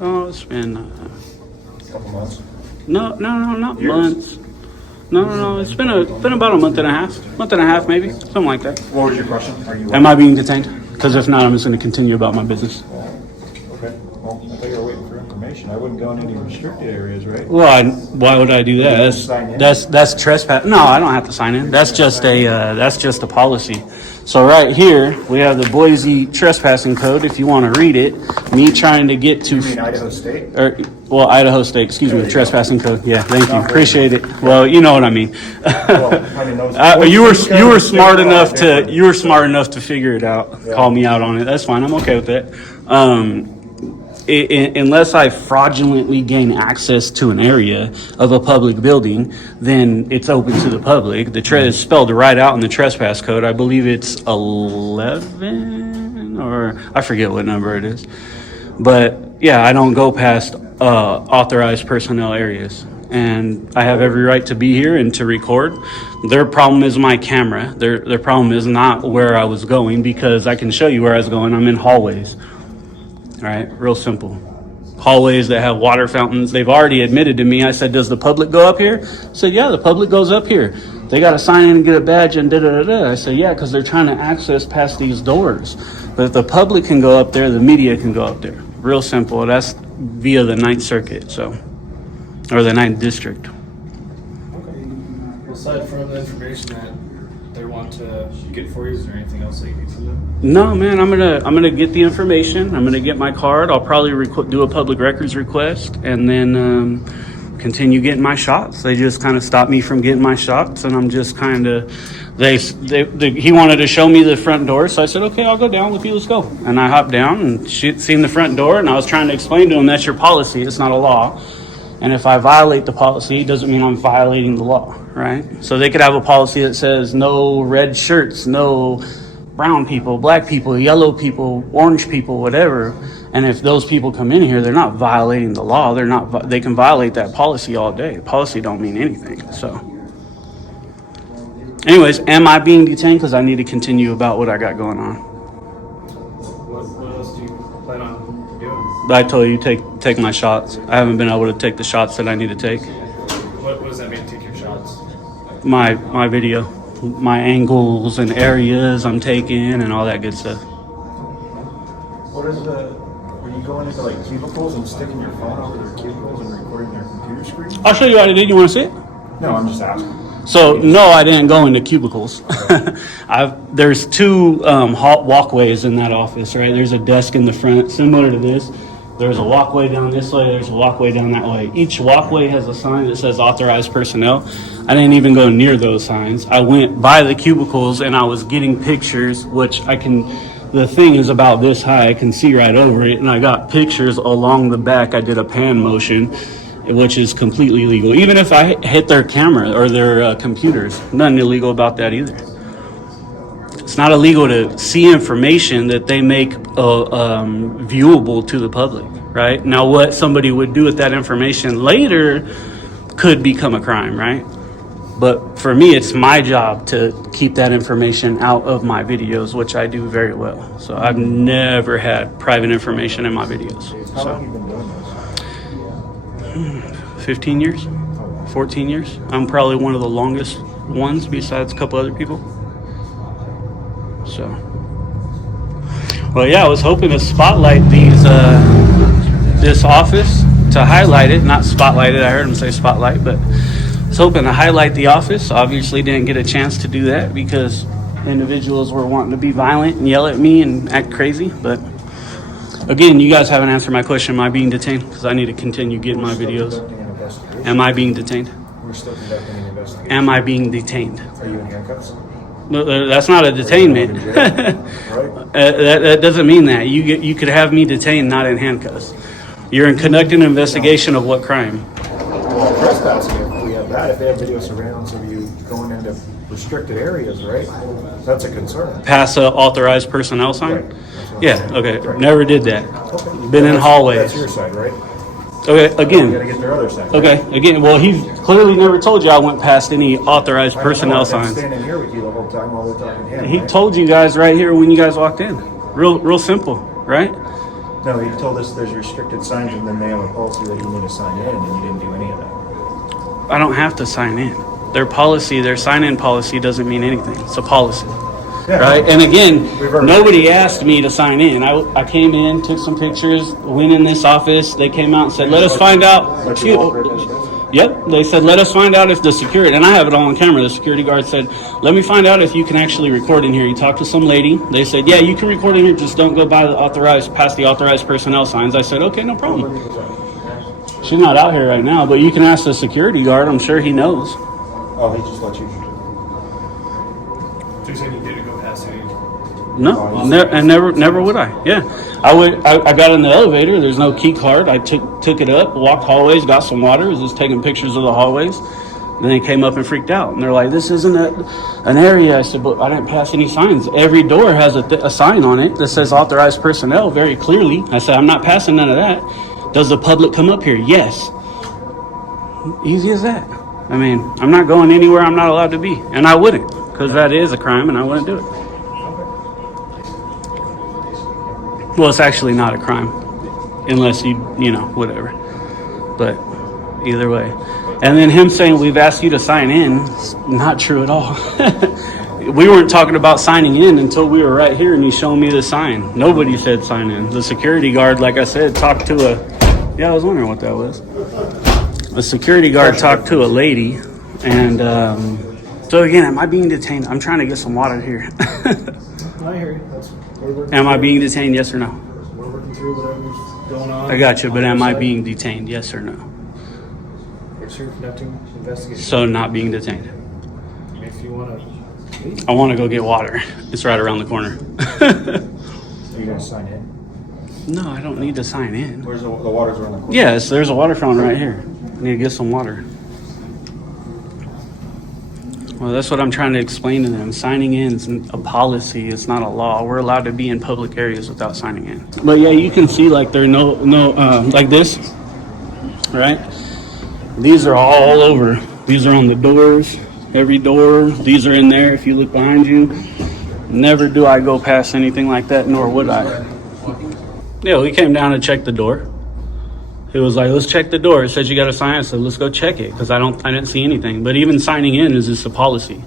oh, it's been, A couple months. no, not Years? months. No, it's been about a month and a half maybe, something like that. What was your question? Are you? Am I being detained? Because if not, I'm just going to continue about my business. Okay. Well, I thought you were waiting for information. I wouldn't go in any restricted areas, right? Well, why would I do that? Sign in? That's trespass. No, I don't have to sign in. That's just a policy. So right here we have the Boise trespassing code. If you want to read it, me trying to get to. You mean Idaho State? Idaho State. Excuse me, trespassing code. Yeah, thank you. Appreciate it. Well, you know what I mean. You were smart enough to figure it out. Yeah. Call me out on it. That's fine. I'm okay with that. Unless I fraudulently gain access to an area of a public building, then it's open to the public. The is spelled right out in the trespass code. I believe it's 11 or I forget what number it is. But yeah, I don't go past authorized personnel areas. And I have every right to be here and to record. Their problem is my camera. Their problem is not where I was going, because I can show you where I was going. I'm in hallways. All right, real simple. Hallways that have water fountains. They've already admitted to me. I said, does the public go up here? I said, yeah, the public goes up here. They got to sign in and get a badge and da-da-da-da. I said, yeah, because they're trying to access past these doors. But if the public can go up there, the media can go up there. Real simple. That's via the 9th Circuit, or the 9th District. Aside from the information that they want to get for you, is there anything else that you need from them? No, man, I'm gonna get the information. I'm gonna get my card. I'll probably do a public records request, and then continue getting my shots. They just kind of stopped me from getting my shots, and I'm just kind of. He wanted to show me the front door, so I said, okay, I'll go down with you. Let's go. And I hopped down and seen the front door, and I was trying to explain to him that's your policy. It's not a law. And if I violate the policy, it doesn't mean I'm violating the law, right? So they could have a policy that says no red shirts, no brown people, black people, yellow people, orange people, whatever. And if those people come in here, they're not violating the law. They can violate that policy all day. Policy don't mean anything. So anyways, am I being detained? Because I need to continue about what I got going on. What else do you plan on doing? I told you, take my shots. I haven't been able to take the shots that I need to take. What does that mean, take your shots? My video, my angles and areas I'm taking and all that good stuff. What is are you going into like cubicles and sticking your phone over their cubicles and recording their computer screen? I'll show you what I did. You want to see it? No, I'm just asking. So no, I didn't go into cubicles. There's two walkways in that office, right? There's a desk in the front, similar to this. There's a walkway down this way. There's a walkway down that way. Each walkway has a sign that says authorized personnel. I didn't even go near those signs. I went by the cubicles and I was getting pictures, which the thing is about this high. I can see right over it. And I got pictures along the back. I did a pan motion, which is completely legal. Even if I hit their camera or their computers, nothing illegal about that either. It's not illegal to see information that they make viewable to the public, right? Now, what somebody would do with that information later could become a crime, right? But for me, it's my job to keep that information out of my videos, which I do very well. So I've never had private information in my videos. How long have you been doing this? 15 years, 14 years. I'm probably one of the longest ones besides a couple other people. So, well, yeah, I was hoping to spotlight this office, to highlight it, not spotlight it. I heard him say spotlight, but I was hoping to highlight the office. Obviously didn't get a chance to do that because individuals were wanting to be violent and yell at me and act crazy. But again, you guys haven't answered my question. Am I being detained? Because I need to continue getting my videos. Am I being detained? We're still conducting an investigation. Am I being detained? Are you in handcuffs? That's not a detainment. Right? That doesn't mean that. You could have me detained, not in handcuffs. You're conducting an investigation of what crime? Well, trespassing, if we have that, if they have video surveillance of you going into restricted areas, right? That's a concern. Pass a authorized personnel sign? Right. Yeah, okay. Right. Never did that. Okay. Been in hallways. That's your side, right? Okay, You again. gotta get their other side. Okay, again. Well, he clearly never told you I went past any authorized personnel I've been signs. standing here with you the whole time while we're talking to him, He right? told you guys right here when you guys walked in. Real simple, right? No, he told us there's restricted signs and then they have a policy that you need to sign in and you didn't do any of that. I don't have to sign in. Their policy, their sign-in policy doesn't mean anything. It's a policy. Yeah. Right? And again, We've already- nobody asked me to sign in. I came in, took some pictures, went in this office. They came out and said, let us find out. Let you walk right in. Yep. They said, let us find out if the security, and I have it all on camera. The security guard said, let me find out if you can actually record in here. You talked to some lady. They said, yeah, you can record in here. Just don't go by past the authorized personnel signs. I said, okay, no problem. She's not out here right now, but you can ask the security guard. I'm sure he knows. Oh, he just let you. So you said you didn't go past any. No, never would I. Yeah, I would. I got in the elevator. There's no key card. I took it up, walked hallways, got some water, was just taking pictures of the hallways. And then they came up and freaked out, and they're like, "This isn't an area." I said, "But I didn't pass any signs. Every door has a sign on it that says authorized personnel very clearly." I said, "I'm not passing none of that." Does the public come up here? Yes. Easy as that. I mean, I'm not going anywhere I'm not allowed to be, and I wouldn't, because that is a crime, and I wouldn't do it. Well, it's actually not a crime, unless you know, whatever. But either way. And then him saying we've asked you to sign in, it's not true at all. We weren't talking about signing in until we were right here and he's showing me the sign. Nobody said sign in. The security guard, like I said, talked to I was wondering what that was. The security guard talked to a lady, and so again, am I being detained? I'm trying to get some water here. I hear you. Am I being detained, yes or no? We're working through whatever's going on. I got you, but am I being detained, yes or no? You're conducting investigation. So not being detained. If you want to. I want to go get water. It's right around the corner. Are you going to sign in? No, I don't need to sign in. Where's the water's around the corner? Yes, there's a water fountain right here. I need to get some water. Well, that's what I'm trying to explain to them. Signing in is a policy. It's not a law. We're allowed to be in public areas without signing in. But yeah, you can see like there are no like this, right? These are all over. These are on the doors. Every door. These are in there. If you look behind you, never do I go past anything like that, nor would I. Yeah, we came down to check the door. It was like, let's check the door. It says you got to sign. I said, let's go check it because I didn't see anything. But even signing in is just a policy.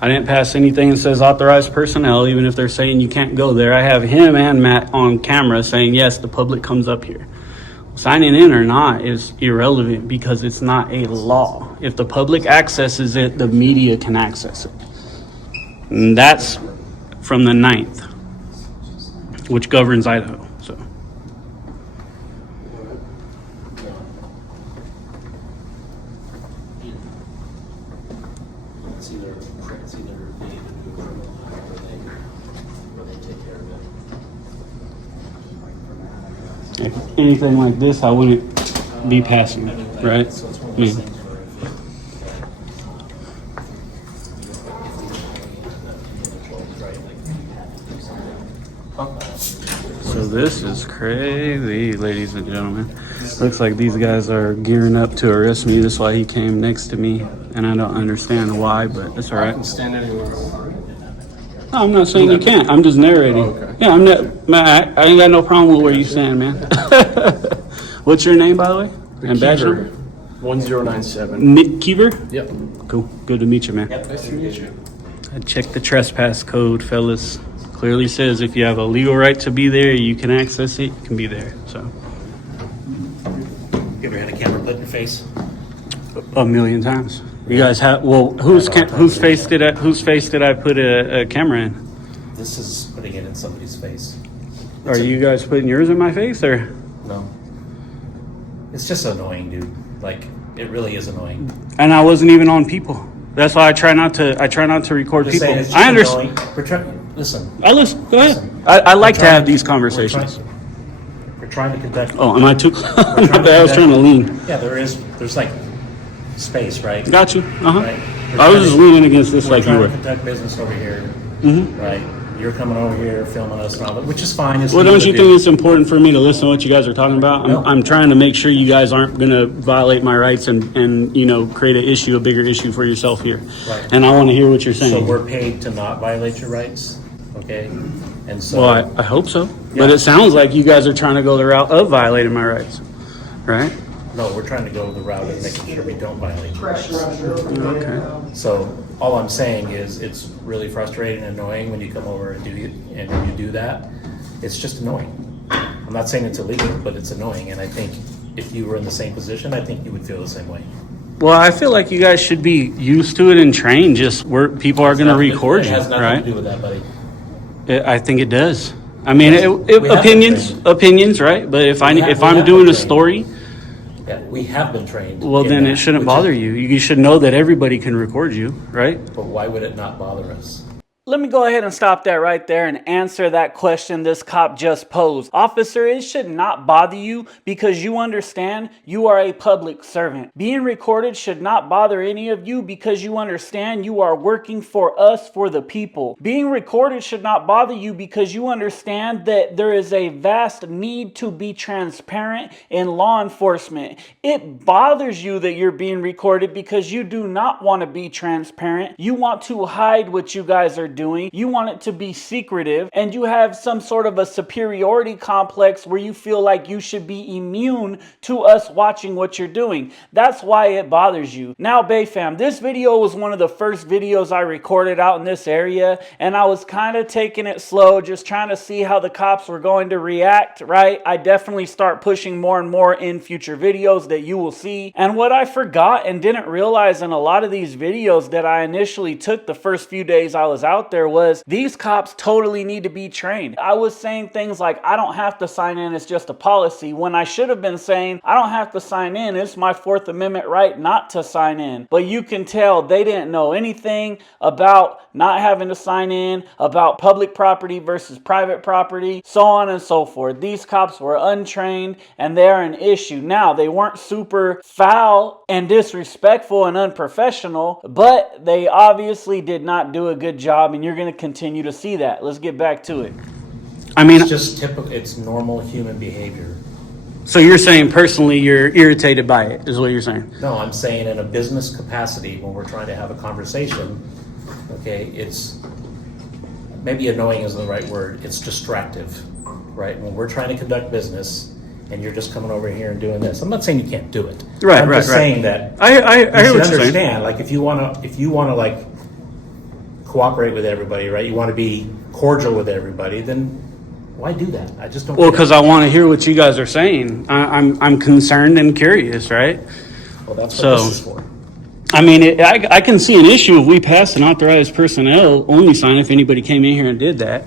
I didn't pass anything that says authorized personnel, even if they're saying you can't go there. I have him and Matt on camera saying, yes, the public comes up here. Signing in or not is irrelevant because it's not a law. If the public accesses it, the media can access it. And that's from the 9th, which governs Idaho. So. It's either they either do a criminal or they take care of it. If anything like this, I wouldn't be passing, right? I mean, so this is crazy, ladies and gentlemen. Looks like these guys are gearing up to arrest me. That's why he came next to me, and I don't understand why, but it's all right. I can stand anywhere. No, I'm not saying you can't. I'm just narrating. Oh, okay. Yeah, I'm not. Man, I ain't got no problem with where you stand, man. What's your name, by the way? And badge number? 1097. Nick Keever? Yep. Cool. Good to meet you, man. Yep. Nice to meet you. I checked the trespass code, fellas. clearly says if you have a legal right to be there, you can access it, you can be there. So You ever had a camera put in your face? a million times. You guys have, well, whose face did I put a camera in? This is putting it in somebody's face. Are you guys putting yours in my face, or? No. It's just annoying, dude. Like, it really is annoying. And I wasn't even on people. That's why I try not to record Just people. saying, it's just I understand. Listen. I listen. Go ahead. Listen. I like to We're have trying- these conversations. We're trying to conduct. Oh, am I too? we're trying I was trying to lean. Yeah, there's like space, right? Got you. Right? I was just leaning against this like you We're were. trying to conduct business over here, Mhm. right? You're coming over here, filming us and all that, which is fine. It's Well, legal don't to you do. think it's important for me to listen to what you guys are talking about? No. I'm trying to make sure you guys aren't going to violate my rights and create a bigger issue for yourself here. Right. And I want to hear what you're saying. So we're paid to not violate your rights, okay? And so. Well, I hope so. Yeah. But it sounds like you guys are trying to go the route of violating my rights, right? No, we're trying to go the route of making sure we don't violate your rights. Okay. So all I'm saying is it's really frustrating and annoying when you come over and when you do that. It's just annoying. I'm not saying it's illegal, but it's annoying. And I think if you were in the same position, I think you would feel the same way. Well, I feel like you guys should be used to it and trained just where people are going to record It you, has nothing right? to do with that, buddy. I think it does. I mean, We have been opinions, right? But if We I'm have doing been a trained. story, Yeah, we have been trained. well, in then that, it shouldn't which bother is- you. You should know that everybody can record you, right? But why would it not bother us? Let me go ahead and stop that right there and answer that question this cop just posed. Officer, it should not bother you because you understand you are a public servant. Being recorded should not bother any of you because you understand you are working for us, for the people. Being recorded should not bother you because you understand that there is a vast need to be transparent in law enforcement. It bothers you that you're being recorded because you do not want to be transparent. You want to hide what you guys are doing. You want it to be secretive, and you have some sort of a superiority complex where you feel like you should be immune to us watching what you're doing. That's why it bothers you. Now, Bay Fam, this video was one of the first videos I recorded out in this area, and I was kind of taking it slow, just trying to see how the cops were going to react, right? I definitely start pushing more and more in future videos that you will see. And what I forgot and didn't realize in a lot of these videos that I initially took the first few days I was out there was these cops totally need to be trained. I was saying things like, I don't have to sign in, it's just a policy, when I should have been saying, I don't have to sign in, it's my Fourth Amendment right not to sign in. But you can tell they didn't know anything about not having to sign in, about public property versus private property, so on and so forth. These cops were untrained and they're an issue. Now, they weren't super foul and disrespectful and unprofessional, but they obviously did not do a good job, and you're going to continue to see that. Let's get back to it. I mean, It's just typical, it's normal human behavior. so you're saying personally you're irritated by it, is what you're saying? No, I'm saying in a business capacity, when we're trying to have a conversation, okay, it's, maybe annoying isn't the right word, it's distractive, right? When we're trying to conduct business and you're just coming over here and doing this, I'm not saying you can't do it. Right, I'm right, just right. saying that I you hear should what you're saying. understand, like if you wanna like cooperate with everybody, right? You wanna be cordial with everybody, then why do that? I just don't. Well, get it. because I want to hear what you guys are saying. I'm concerned and curious, right? Well, that's what So, this is for. I mean, I can see an issue if we passed an authorized personnel only sign if anybody came in here and did that.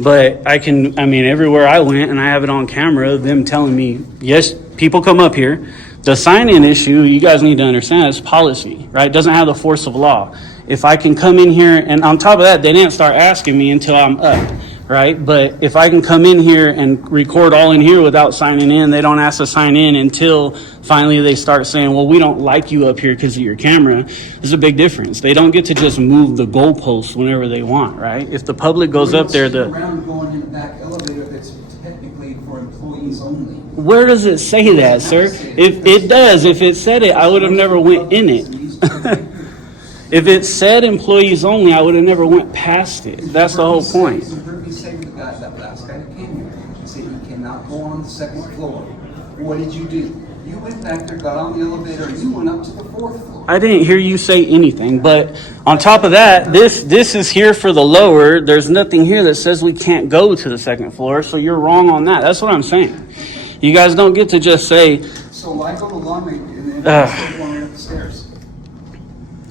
But I mean, everywhere I went, and I have it on camera, them telling me, yes, people come up here. The sign-in issue, you guys need to understand, is policy, right? It doesn't have the force of law. If I can come in here, and on top of that, they didn't start asking me until I'm up, right? But if I can come in here and record all in here without signing in, they don't ask to sign in until finally they start saying, well, we don't like you up here because of your camera. There's a big difference. They don't get to just move the goalposts whenever they want, right? If the public goes up there, around going in the back elevator that's technically for employees only. where does it say that, sir? If it does, if it said it, I would have never went in it. If it said employees only, I would have never went past it. That's the whole point. You heard me say to the guy, that last guy that came here, he said he cannot go on the second floor. What did you do? You went back there, got on the elevator, and you went up to the 4th floor. I didn't hear you say anything, but on top of that, this is here for the lower. There's nothing here that says we can't go to the 2nd floor, so you're wrong on that. That's what I'm saying. You guys don't get to just say... So why go to law and then going up the stairs?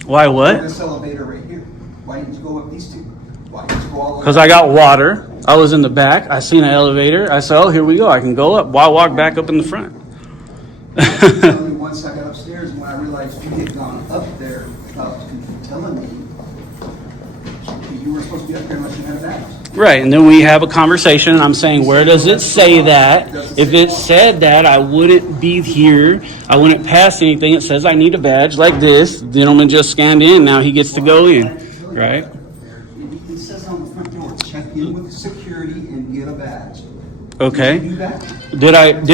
Why what? This elevator right here. Why didn't you go up these two? Why didn't you go all the way? Because I got water. I was in the back. I seen an elevator. I said, oh, here we go. I can go up. Why walk back up in the front? Only once I got upstairs when I realized you had gone up there without telling me you were supposed to be up there unless you had a badge. Right, and then we have a conversation, and I'm saying, where does it say that? If it said that, I wouldn't be here. I wouldn't pass anything. It says I need a badge like this. The gentleman just scanned in. Now he gets to go in, right? It says on the front door, check in with security and get a badge. Okay. Did you do that?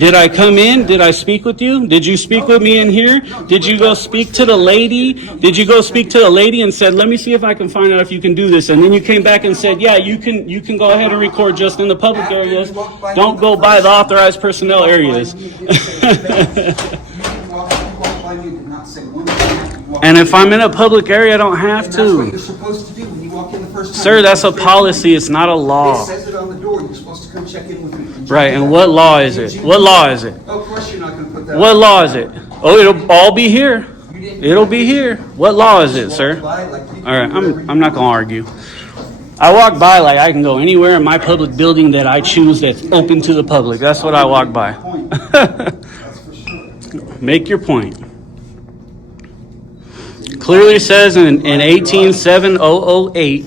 Did I come in? Did I speak with you? Did you speak with me in here? Did you go speak to the lady? Did you go speak to the lady and said, let me see if I can find out if you can do this? And then you came back and said, yeah, you can go ahead and record just in the public areas. Don't go by the authorized personnel areas. And if I'm in a public area, I don't have That's what to. you're supposed to do when you walk in the first time. Sir, that's a policy. It's not a law. It says it on the door. You're supposed to come check in with me. Right, and what law is it? What law is it? Of course you're not going to put that. What law is it? Oh, it'll all be here. It'll be here. What law is it, sir? All right, I'm not going to argue. I walk by like I can go anywhere in my public building that I choose that's open to the public. That's what I walk by. Make your point. Clearly says in 187008,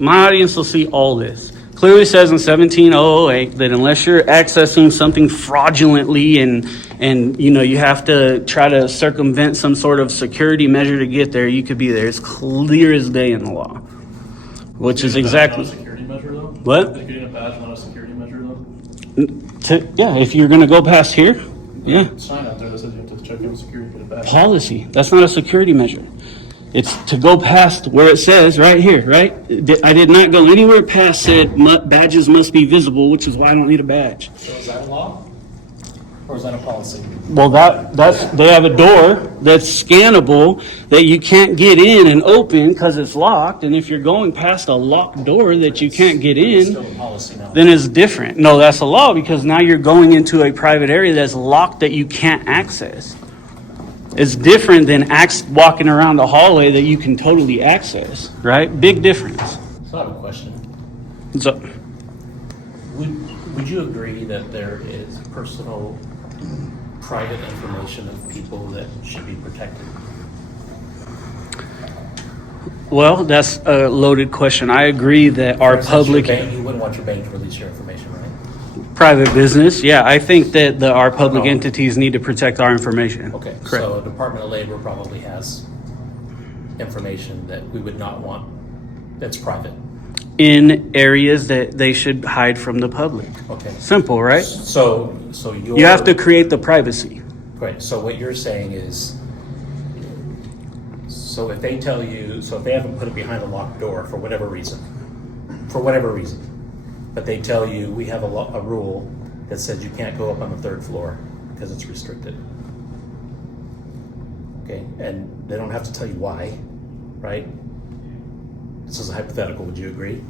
my audience will see all this. Clearly says in 17008 that unless you're accessing something fraudulently and you know you have to try to circumvent some sort of security measure to get there, you could be there. It's clear as day in the law, which is exactly. Not a security measure though? What? Getting a badge not a security measure though? Yeah, if you're going to go past here, yeah. Sign out there that says you have to check in with security to get a badge. Policy. That's not a security measure. It's to go past where it says right here, right? I did not go anywhere past said badges must be visible, which is why I don't need a badge. So is that a law? Or is that a policy? Well, that's they have a door that's scannable that you can't get in and open because it's locked. And if you're going past a locked door that you can't get in, Still a policy now. then it's different. No, that's a law because now you're going into a private area that's locked that you can't access. It's different than walking around the hallway that you can totally access, right? Big difference. So I have a question. So, Would you agree that there is personal, private information of people that should be protected? well, that's a loaded question. I agree that our For instance, public your bank, you wouldn't want your bank to release your information, right? private business, yeah, I think that our public No. entities need to protect our information. Okay, Correct. so Department of Labor probably has information that we would not want that's private. In areas that they should hide from the public. Okay. Simple, right? So You have to create the privacy. Right, so what you're saying is, so if they tell you, so if they haven't put it behind a locked door for whatever reason, but they tell you, we have a rule that says you can't go up on the 3rd floor because it's restricted. Okay, and they don't have to tell you why, right? This is a hypothetical, would you agree?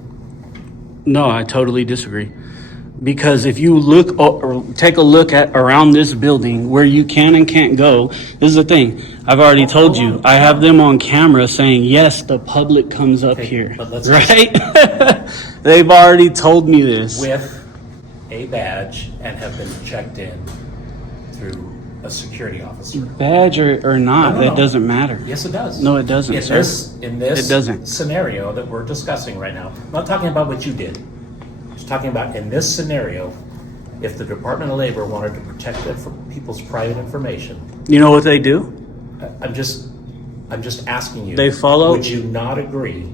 No, I totally disagree. Because if you look or take a look at around this building where you can and can't go, this is the thing. I've already told you. I have them on camera saying, yes, the public comes up here. But let's right? They've already told me this. With a badge and have been checked in through a security officer. Badge or not, No. that doesn't matter. Yes, it does. No, it doesn't, In sir. this It doesn't. scenario that we're discussing right now, I'm not talking about what you did. I'm just talking about in this scenario, if the Department of Labor wanted to protect people's private information. You know what they do? I'm just asking you. They follow- Would you not agree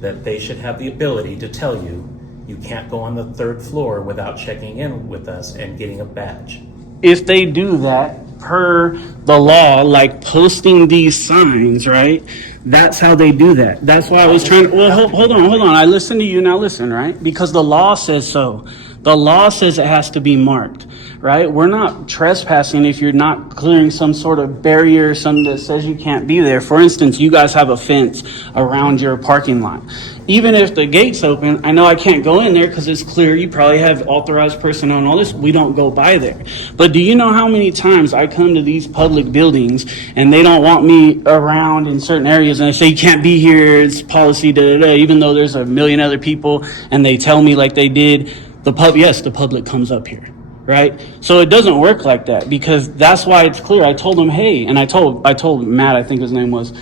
that they should have the ability to tell you, you can't go on the 3rd floor without checking in with us and getting a badge? If they do that per the law, like posting these signs, right? That's how they do that. That's why I was trying to, well, hold on. I listen to you, now listen, right? Because the law says so. The law says it has to be marked. right? We're not trespassing if you're not clearing some sort of barrier or something that says you can't be there. For instance, you guys have a fence around your parking lot. Even if the gate's open, I know I can't go in there because it's clear. You probably have authorized personnel and all this. We don't go by there. But do you know how many times I come to these public buildings and they don't want me around in certain areas and they say, you can't be here, it's policy, da, da, da, even though there's a million other people and they tell me like they did, the public comes up here. Right? So it doesn't work like that, because that's why it's clear. I told them, hey, and I told Matt, I think his name was,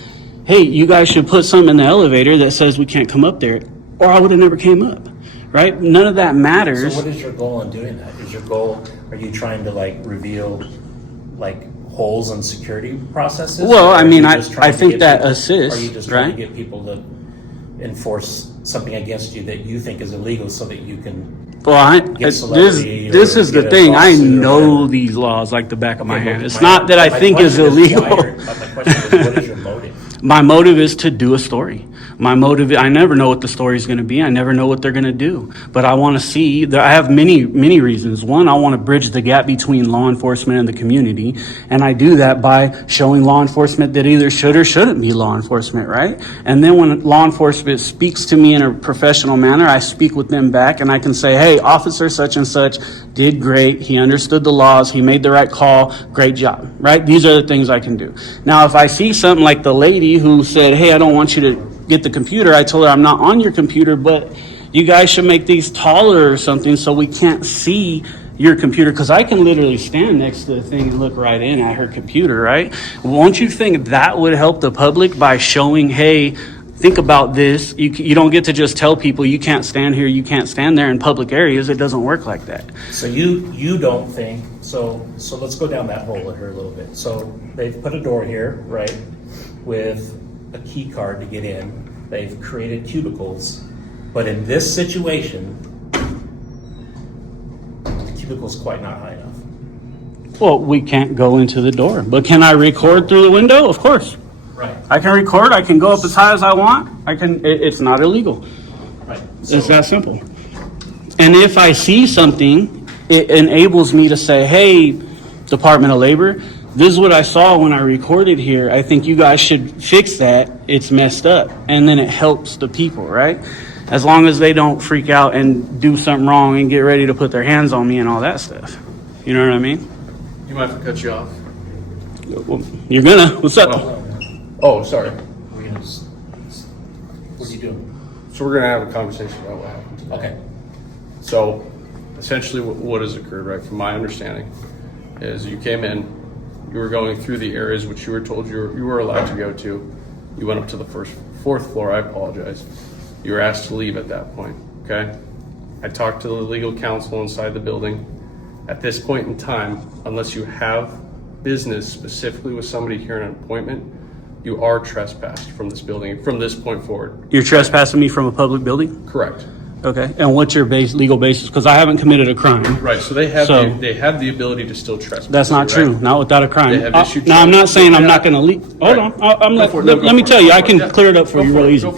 hey, you guys should put something in the elevator that says we can't come up there, or I would have never came up, right? None of that matters. So what is your goal in doing that? Is your goal, are you trying to like reveal like holes in security processes? Well, I mean, I think that assists, Are you just trying to get people to enforce something against you that you think is illegal so that you can Well, this is the thing. I know these laws like the back of my hand. It's not that I think it's illegal. My question is, what is your motive? My motive is to do a story. My motive, I never know what the story is going to be. I never know what they're going to do. But I want to see, I have many reasons. One, I want to bridge the gap between law enforcement and the community. And I do that by showing law enforcement that either should or shouldn't be law enforcement, right? And then when law enforcement speaks to me in a professional manner, I speak with them back and I can say, hey, officer such and such did great. He understood the laws. He made the right call. Great job, right? These are the things I can do. Now, if I see something like the lady who said, hey, I don't want you to get the computer. I told her I'm not on your computer, but you guys should make these taller or something so we can't see your computer, because I can literally stand next to the thing and look right in at her computer, right? Won't you think that would help the public by showing, hey, think about this. You don't get to just tell people you can't stand here, you can't stand there in public areas. It doesn't work like that. So you don't think, so let's go down that hole here a little bit. So they've put a door here, right, with a key card to get in. They've created cubicles, but in this situation, the cubicle's quite not high enough. Well, we can't go into the door, but can I record through the window? Of course. Right. I can record. I can go up as high as I want. It's not illegal. Right. It's that simple. And if I see something, it enables me to say, hey, Department of Labor, this is what I saw when I recorded here. I think you guys should fix that. It's messed up. And then it helps the people, right? As long as they don't freak out and do something wrong and get ready to put their hands on me and all that stuff. You know what I mean? You might have to cut you off. Well, you're gonna. What's up? Oh, sorry. What are you doing? So we're gonna have a conversation about what happened today. Okay. So essentially what has occurred, right, from my understanding, is you came in, you were going through the areas which you were told you were allowed to go to. You went up to the fourth floor. I apologize. You were asked to leave at that point, okay? I talked to the legal counsel inside the building. At this point in time, unless you have business specifically with somebody here in an appointment, you are trespassed from this building from this point forward. You're trespassing me from a public building? Correct. Okay. And what's your legal basis? Because I haven't committed a crime. Right. So they have the ability to still trespass. That's not true. Right? Not without a crime. They have issued Now, I'm not saying I'm Yeah. not going to leave. Hold Right. on. Let me tell you, I can clear it up for you real easy.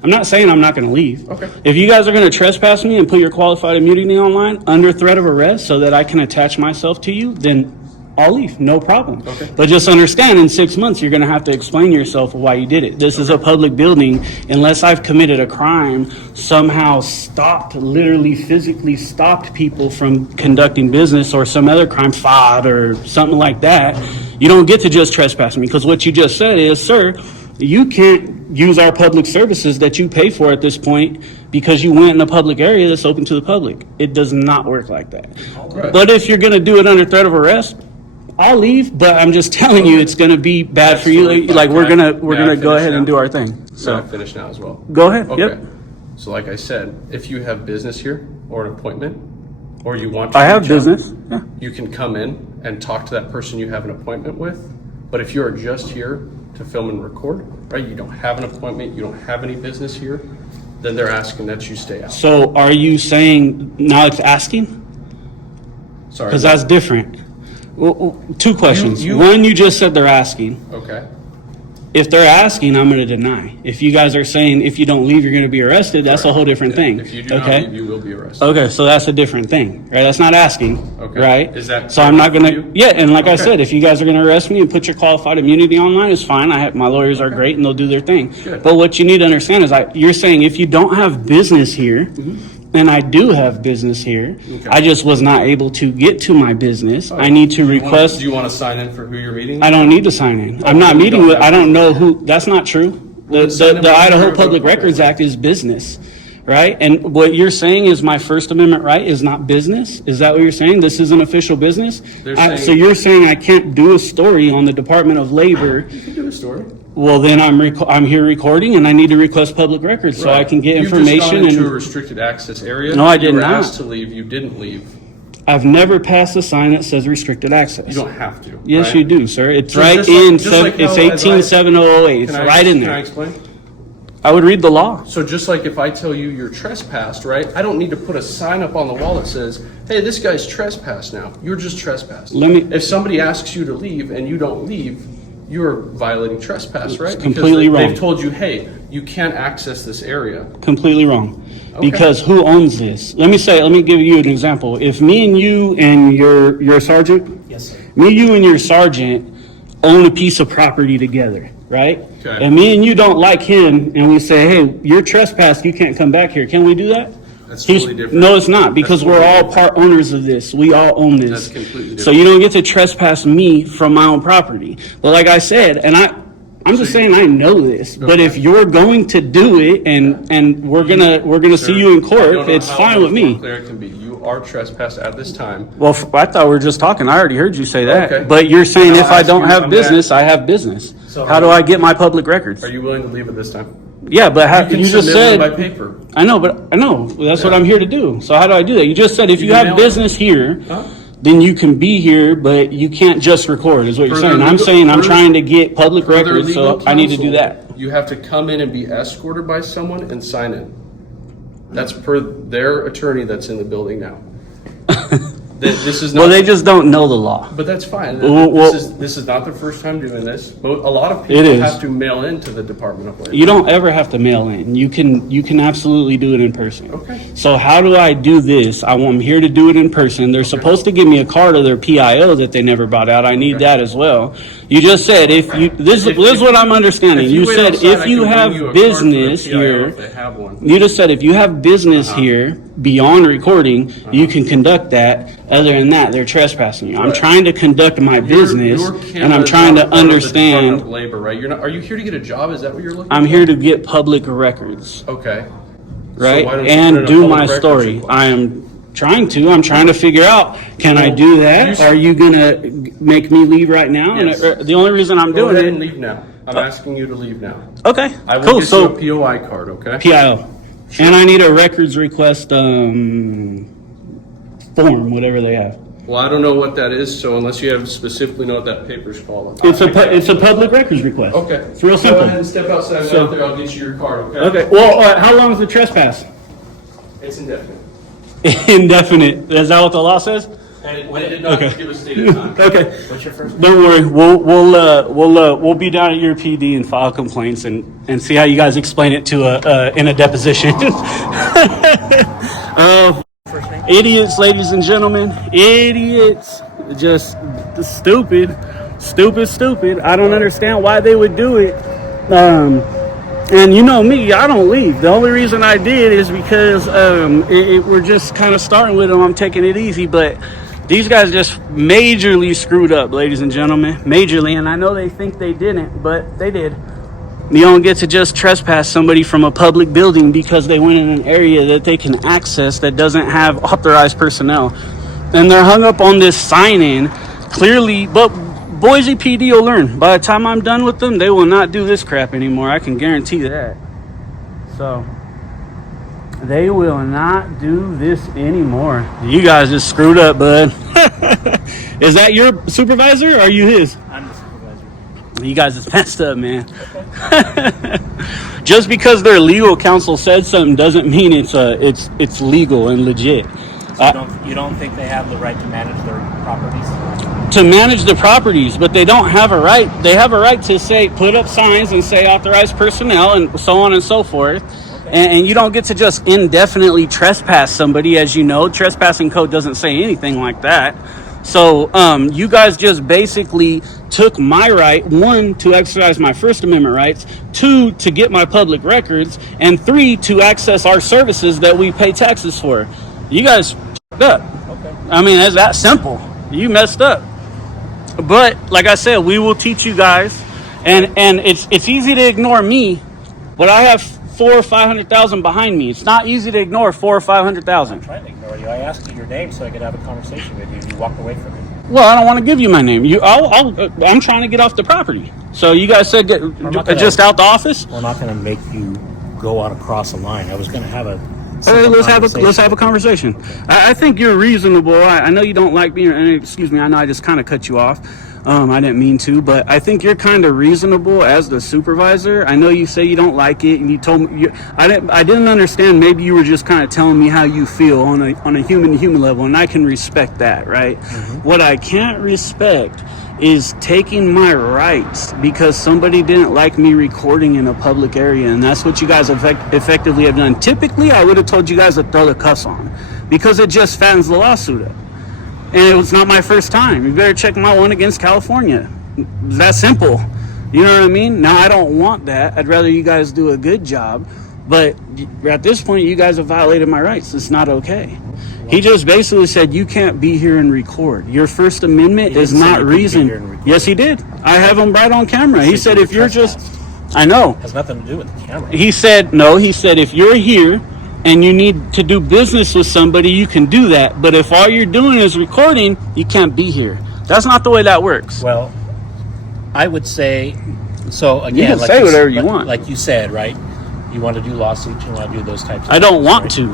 I'm not saying I'm not going to leave. Okay. If you guys are going to trespass me and put your qualified immunity online under threat of arrest so that I can attach myself to you, then I'll leave. No problem. Okay. But just understand, in 6 months, you're going to have to explain yourself of why you did it. This is a public building. Unless I've committed a crime, somehow literally physically stopped people from conducting business or some other crime, fraud or something like that, you don't get to just trespass me. Because what you just said is, sir, you can't use our public services that you pay for at this point because you went in a public area that's open to the public. It does not work like that. Right. But if you're going to do it under threat of arrest, I'll leave, but I'm just telling you it's going to be bad for you. Like we're going to go ahead and do our thing. So I finish now as well. Go ahead. Okay. Yep. So like I said, if you have business here or an appointment, or you want to I have reach out, business. Yeah. you can come in and talk to that person you have an appointment with. But if you're just here to film and record, right, you don't have an appointment, you don't have any business here, then they're asking that you stay out. So are you saying now it's asking? Sorry. Because that's different. Well, two questions. You- One, you just said they're asking. Okay. If they're asking, I'm going to deny. If you guys are saying if you don't leave, you're going to be arrested, that's a whole different thing. If you do not leave, you will be arrested. Okay, so that's a different thing, right? That's not asking, Okay. right? Is that so? I'm not clear going for to. you? Yeah, and like I Okay. said, if you guys are going to arrest me and put your qualified immunity online, it's fine. My lawyers are great and they'll do their thing. Good. But what you need to understand is, you're saying if you don't have business here. And I do have business here. Okay. I just was not able to get to my business. I need to request. Do you want to sign in for who you're meeting? I don't need to sign in. I'm not you meeting don't with. have I don't know who. That's not true. Well, sign in The with Idaho whoever- Public Records Act is business, right? And what you're saying is my First Amendment right is not business. Is that what you're saying? This isn't official business. They're So saying- you're saying I can't do a story on the Department of Labor. You can do a story. Well, then I'm here recording, and I need to request public records so I can get information. You've just gone into a And restricted access area. No, I did You were not. asked to leave. You didn't leave. I've never passed a sign that says restricted access. You don't have to. Yes, right? you do, sir. It's So right just like- in. just like It's how 187008. It's Can I- right in Can I there. explain? I would read the law. So just like if I tell you you're trespassed, right? I don't need to put a sign up on the wall that says, "Hey, this guy's trespassed now." You're just trespassed. If somebody asks you to leave and you don't leave, you're violating trespass, right? It's completely wrong. They've told you, "Hey, you can't access this area." Completely wrong. Okay. Because who owns this? Let me give you an example. If me and you and your sergeant, Yes, sir. me, you, and your sergeant own a piece of property together, right? Okay. And me and you don't like him, and we say, "Hey, you're trespassed. You can't come back here." Can we do that? That's totally different. No, it's not, because That's we're totally all different. part owners of this. We all own this. That's completely different. So you don't get to trespass me from my own property. But like I said, and I'm just saying I know this. But if you're going to do it, and we're gonna see you in I court, don't know it's how fine with much more me. clear it can be. You are trespassed at this time. Well, I thought we were just talking. I already heard you say that. Okay. But you're saying And if I'll I ask don't you- have I'm business, I have business. So How do I get my public records? Are you willing to leave at this time? Yeah, but how, You can you just submit said them by paper. I know, but I know that's what I'm here to do. So how do I do that? You just said if you can have mail business here, Huh? then you can be here, but you can't just record. Is what you're For saying? their I'm legal- saying I'm for- trying to get public For their records, legal so I need to do counsel, that. You have to come in and be escorted by someone and sign in. That's per their attorney that's in the building now. This is not. Well, they just don't know the law. But that's fine. Well, This is not the first time doing this. A lot of It people is. have to mail into the Department of Labor. You don't ever have to mail in. You can absolutely do it in person. Okay. So how do I do this? I'm here to do it in person. They're supposed to give me a card of their PIO that they never brought out. I need that as well. You just said if you this is what I'm understanding. If You wait said outside, I if can you bring have you a card for the business PIO here. if they have one. You just said if you have business here beyond recording, you can conduct that. Other than that, they're trespassing you. I'm Right. trying to conduct my business, Your and I'm camera's trying not to part of the Department understand. of Labor, right? You're not. Are you here to get a job? Is that what you're looking? I'm for? here to get public records, Okay. right? So why don't you put And in a do public my records story. request? I am trying to. I'm trying to figure out, can I do that? Are you going to make me leave right now? Yes. And the only reason I'm Go doing ahead it. and leave now. I'm asking you to leave now. Okay, I will cool. get So you a POI card, okay? PIO. And I need a records request form, whatever they have. Well, I don't know what that is, so unless you have specifically know what that paper's called. It's a public records request. Okay. It's real simple. Go ahead and step outside and So- out there. I'll get you your card, okay? Okay. Well, how long is the trespass? It's indefinite. Indefinite. Is that what the law says? And when it did not Okay. give a stated time. Okay. What's your first? Don't worry. We'll be down at your PD and file complaints and see how you guys explain it to in a deposition. Idiots, ladies and gentlemen. Idiots. Just stupid. I don't understand why they would do it. And you know me, I don't leave. The only reason I did is because we're just kind of starting with them. I'm taking it easy, but these guys just majorly screwed up, ladies and gentlemen. Majorly, and I know they think they didn't, but they did. You don't get to just trespass somebody from a public building because they went in an area that they can access that doesn't have authorized personnel. And they're hung up on this sign-in, clearly, but Boise PD will learn. By the time I'm done with them, they will not do this crap anymore. I can guarantee that. So, they will not do this anymore. You guys just screwed up, bud. Is that your supervisor or are you his? I'm the supervisor. You guys just messed up, man. Just because their legal counsel said something doesn't mean it's legal and legit. You don't think they have the right to manage their properties? to manage the properties, but they don't have a right. They have a right to say, put up signs and say authorized personnel and so on and so forth. And you don't get to just indefinitely trespass somebody. As you know, trespassing code doesn't say anything like that. So you guys just basically took my right, 1, to exercise my First Amendment rights, 2, to get my public records, and 3, to access our services that we pay taxes for. You guys f***ed up. Okay. I mean, it's that simple. You messed up. But like I said, we will teach you guys, and it's easy to ignore me, but I have 400,000 or 500,000 behind me. It's not easy to ignore 400,000 or 500,000. I'm trying to ignore you. I asked you your name so I could have a conversation with you, and you walked away from it. Well, I don't want to give you my name. I'm trying to get off the property. So you guys said just out the office. We're not going to make you go out across a line. I was going to have a. Let's have a conversation. Okay. I think you're reasonable. I know you don't like me. Excuse me. I know I just kind of cut you off. I didn't mean to, but I think you're kind of reasonable as the supervisor. I know you say you don't like it, and you told me I didn't understand. Maybe you were just kind of telling me how you feel on a human to human level, and I can respect that, right? Mm-hmm. What I can't respect is taking my rights because somebody didn't like me recording in a public area, and that's what you guys effectively have done. Typically, I would have told you guys to throw the cuffs on because it just fattens the lawsuit up. And it was not my first time. You better check my one against California. It's that simple. You know what I mean? Now, I don't want that. I'd rather you guys do a good job. But at this point, you guys have violated my rights. It's not okay. He just basically said, you can't be here and record. Your First Amendment is not reason. Yes, he did. I have him right on camera. He said, if you're just... I know. It has nothing to do with the camera. He said, no, he said, if you're here and you need to do business with somebody, you can do that. But if all you're doing is recording, you can't be here. That's not the way that works. Well, I would say, so again, you can say whatever you want. Like you said, right? You want to do lawsuits, you want to do those types of things. I don't want to.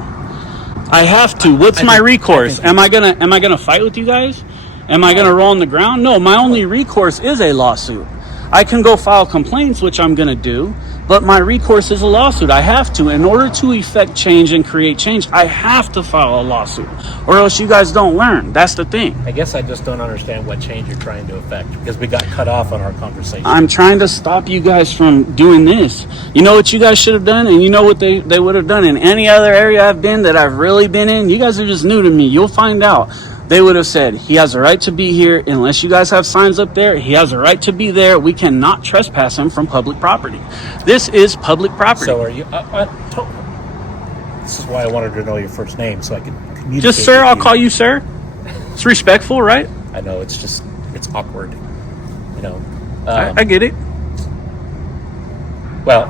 I have to. What's my recourse? Am I gonna fight with you guys? Am I gonna roll on the ground? No, my only recourse is a lawsuit. I can go file complaints, which I'm gonna do, but my recourse is a lawsuit. I have to. In order to effect change and create change, I have to file a lawsuit, or else you guys don't learn. That's the thing. I guess I just don't understand what change you're trying to effect, because we got cut off on our conversation. I'm trying to stop you guys from doing this. You know what you guys should have done, and you know what they would have done in any other area I've been that I've really been in? You guys are just new to me. You'll find out. They would have said, he has a right to be here. Unless you guys have signs up there, he has a right to be there. We cannot trespass him from public property. This is public property. So are you... this is why I wanted to know your first name, so I could communicate. Just sir, I'll call you sir. It's respectful, right? I know, it's awkward. You know. I get it. Well,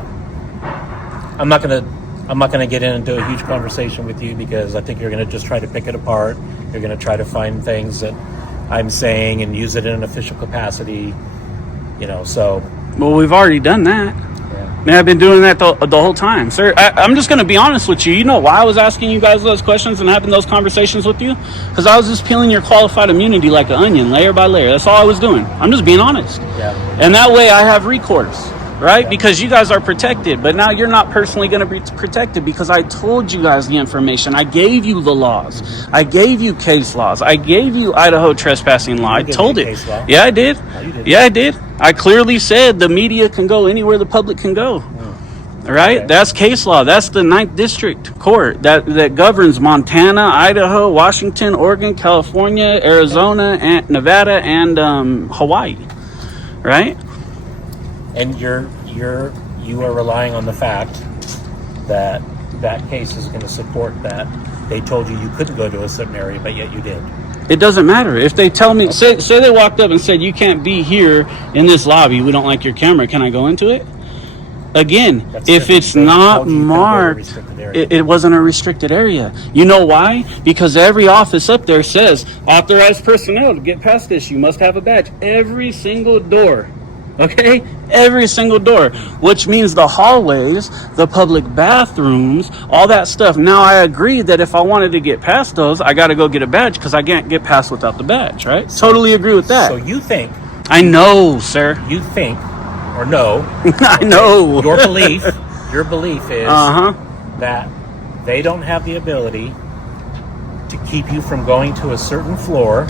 I'm not gonna get into a huge conversation with you, because I think you're gonna just try to pick it apart. You're gonna try to find things that I'm saying and use it in an official capacity. You know, so. Well, we've already done that. Yeah. Man, I've been doing that the whole time, sir. I'm just gonna be honest with you. You know why I was asking you guys those questions and having those conversations with you? Because I was just peeling your qualified immunity like an onion, layer by layer. That's all I was doing. I'm just being honest. Yeah. And that way I have recourse. Right? Because you guys are protected, but now you're not personally going to be protected because I told you guys the information. I gave you the laws. I gave you case laws. I gave you Idaho trespassing law. I told it. Yeah, I did. Yeah, I did. I clearly said the media can go anywhere the public can go. Right? Okay. That's case law. That's the 9th District Court that governs Montana, Idaho, Washington, Oregon, California, Arizona, and Nevada, and Hawaii. Right? And you are relying on the fact that that case is going to support that. They told you couldn't go to a certain area, but yet you did. It doesn't matter. If they tell me, say they walked up and said, you can't be here in this lobby, we don't like your camera, can I go into it? Again, if it's not marked, it wasn't a restricted area. You know why? Because every office up there says, authorized personnel to get past this, you must have a badge. Every single door. Okay? Every single door, which means the hallways, the public bathrooms, all that stuff. Now, I agree that if I wanted to get past those, I got to go get a badge because I can't get past without the badge, right? Totally agree with that. So you think... I know, sir. You think, or no... I know. Your belief is that they don't have the ability to keep you from going to a certain floor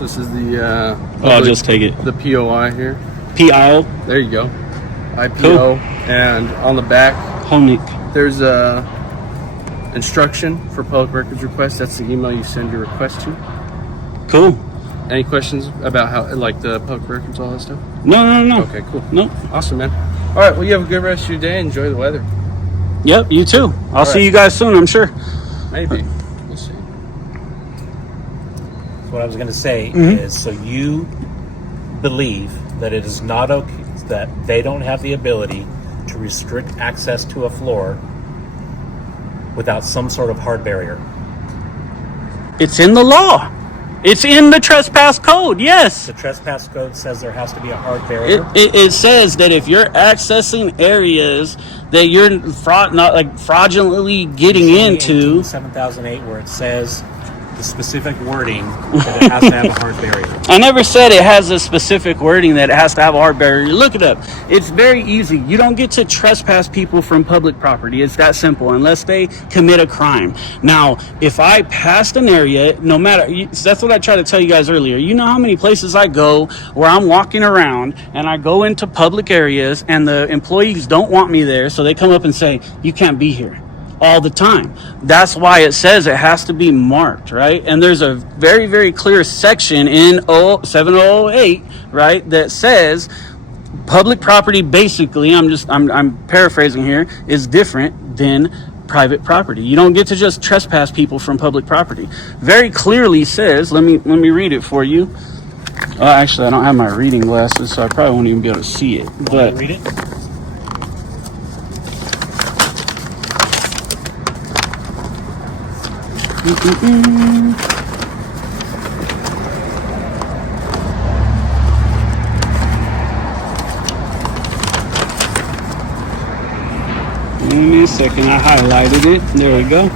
So this is the I'll just take it. The POI here. PIO. There you go. IPO. Cool. And on the back, there's a instruction for public records request. That's the email you send your request to. Cool. Any questions about how, like the public records, all that stuff? No. Okay, cool. No. Awesome, man. All right, well, you have a good rest of your day. Enjoy the weather. Yep, you too. I'll see you guys soon, I'm sure. Maybe. We'll see. What I was going to say is, so you believe that it is not okay, that they don't have the ability to restrict access to a floor without some sort of hard barrier. It's in the law. It's in the trespass code, yes. The trespass code says there has to be a hard barrier. It says that if you're accessing areas that you're not fraudulently getting into. 7008, where it says the specific wording that it has to have a hard barrier. I never said it has a specific wording that it has to have a hard barrier. You look it up. It's very easy. You don't get to trespass people from public property. It's that simple, unless they commit a crime. Now, if I passed an area, no matter, that's what I tried to tell you guys earlier. You know how many places I go where I'm walking around and I go into public areas and the employees don't want me there, so they come up and say, you can't be here. All the time. That's why it says it has to be marked, right? And there's a very, very clear section in 7008, right, that says public property, basically, I'm paraphrasing here, is different than private property. You don't get to just trespass people from public property. Very clearly says, let me read it for you. Actually, I don't have my reading glasses, so I probably won't even be able to see it. But read it. Give me a second, I highlighted it. There we go.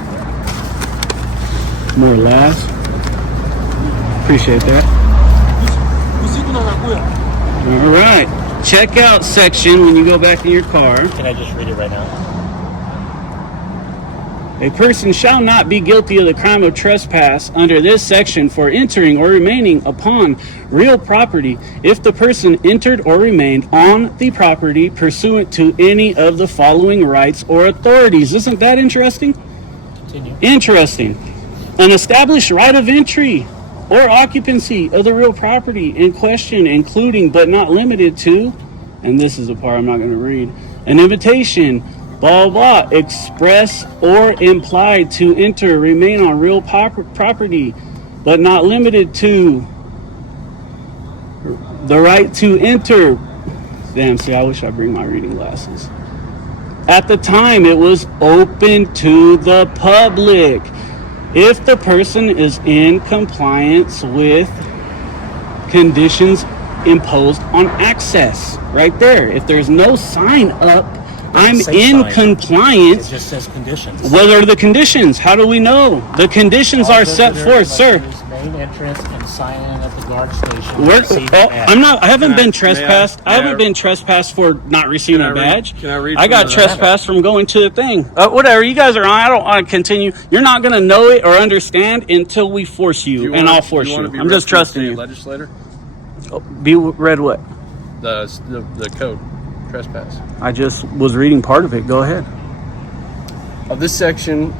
More or less. Appreciate that. All right. Checkout section when you go back in your car. Can I just read it right now? A person shall not be guilty of the crime of trespass under this section for entering or remaining upon real property if the person entered or remained on the property pursuant to any of the following rights or authorities. Isn't that interesting? Continue. Interesting. An established right of entry or occupancy of the real property in question, including but not limited to, and this is the part I'm not going to read, an invitation, blah, blah, express or implied to enter, remain on real property, but not limited to the right to enter. Damn, see, I wish I bring my reading glasses. At the time, it was open to the public. If the person is in compliance with conditions imposed on access, right there. If there's no sign up, I'm in compliance. It just says conditions. What are the conditions? How do we know? The conditions are set forth, sir. Main entrance and sign in at the guard station. I haven't been trespassed. I haven't been trespassed for not receiving a badge. Can I read? I got trespassed from going to the thing. Whatever. You guys are on. I don't want to continue. You're not going to know it or understand until we force you, and I'll force you. I'm just trusting you. Legislator? Be read what? The code. Trespass. I just was reading part of it. Go ahead. Of this section,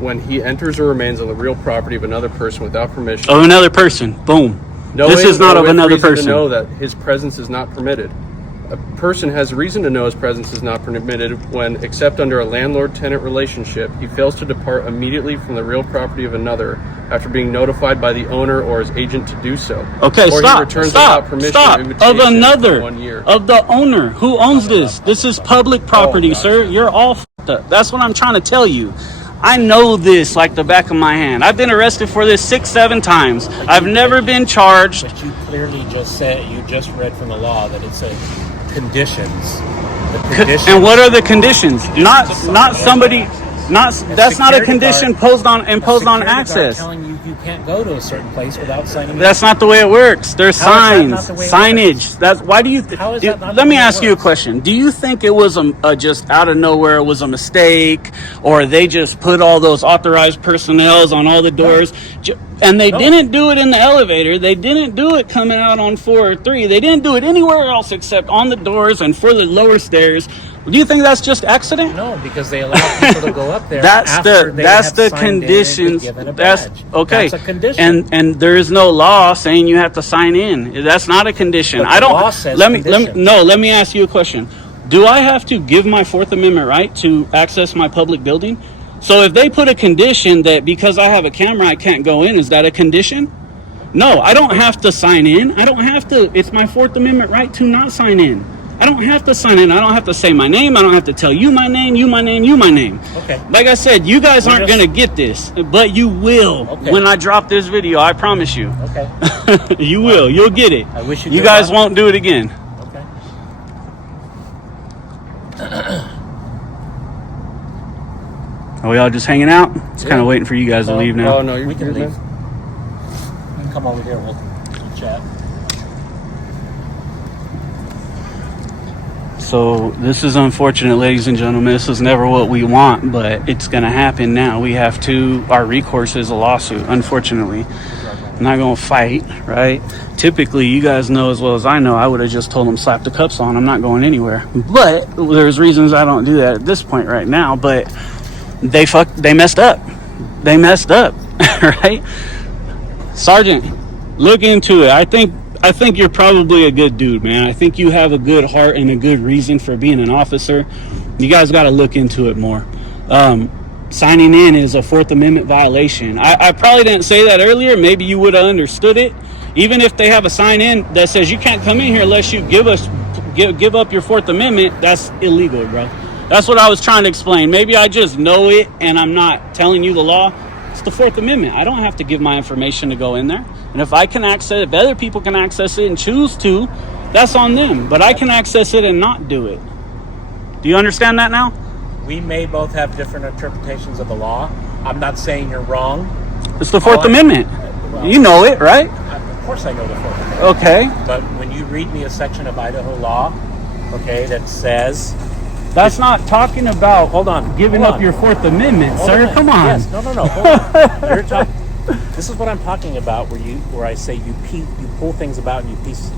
when he enters or remains on the real property of another person without permission. Of another person. Boom. This is not of another person. To know that his presence is not permitted. A person has reason to know his presence is not permitted when, except under a landlord-tenant relationship, he fails to depart immediately from the real property of another after being notified by the owner or his agent to do so. Okay, or he returns without permission or invitation of another, for 1 year. of the owner. Who owns this? This is public property, sir. You're all f***ed up. That's what I'm trying to tell you. I know this like the back of my hand. I've been arrested for this 6-7 times. I've never been charged. But you clearly just said, you just read from the law that it said conditions. The conditions. And what are the conditions? Not somebody. That's not a condition imposed on access. Telling you you can't go to a certain place without signing in. That's not the way it works. There's How is that signs, not the way it signage. works? That's why do you? How is that not Let the me way it ask you a works? question. Do you think it was just out of nowhere? It was a mistake, or they just put all those authorized personnel on all the doors, and they didn't do it in the elevator. They didn't do it coming out on 4 or 3. They didn't do it anywhere else except on the doors and for the lower stairs. Do you think that's just accident? No, because they allow people to go up there. That's after the that's have the signed in and been conditions. given a That's badge. okay. That's a condition. And there is no law saying you have to sign in. That's not a condition. But I the don't. law says let me condition. let me ask you a question. Do I have to give my Fourth Amendment right to access my public building? So if they put a condition that because I have a camera I can't go in, is that a condition? No, I don't have to sign in. I don't have to. It's my Fourth Amendment right to not sign in. I don't have to sign in. I don't have to say my name. I don't have to tell you my name, you my name, you my name. Okay. Like I said, you guys aren't going to get this, but you will when I drop this video. I promise you. Okay. You will. You'll get it. I wish you You did guys that. won't do it again. Okay. Are we all just hanging out? It's kind of waiting for you guys to leave now. Oh, no, We can leave. You can come over here. We'll chat. So this is unfortunate, ladies and gentlemen. This is never what we want, but it's going to happen now. We have to, our recourse is a lawsuit, unfortunately. I'm not going to fight, right? Typically, you guys know as well as I know, I would have just told them slap the cuffs on. I'm not going anywhere. But there's reasons I don't do that at this point right now, but they messed up. They messed up, right? Sergeant, look into it. I think you're probably a good dude, man. I think you have a good heart and a good reason for being an officer. You guys got to look into it more. Signing in is a Fourth Amendment violation. I probably didn't say that earlier. Maybe you would have understood it. Even if they have a sign in that says you can't come in here unless you give up your Fourth Amendment, that's illegal, bro. That's what I was trying to explain. Maybe I just know it and I'm not telling you the law. It's the Fourth Amendment. I don't have to give my information to go in there. And if I can access it, if other people can access it and choose to, that's on them. But I can access it and not do it. Do you understand that now? We may both have different interpretations of the law. I'm not saying you're wrong. It's the Fourth Amendment. You know it, right? Of course I know the Fourth Amendment. Okay. But when you read me a section of Idaho law, okay, that says... That's not talking about giving up your Fourth Amendment, sir. Come on. Yes, no, hold on. You're talking... This is what I'm talking about, where I say you pull things about and you piece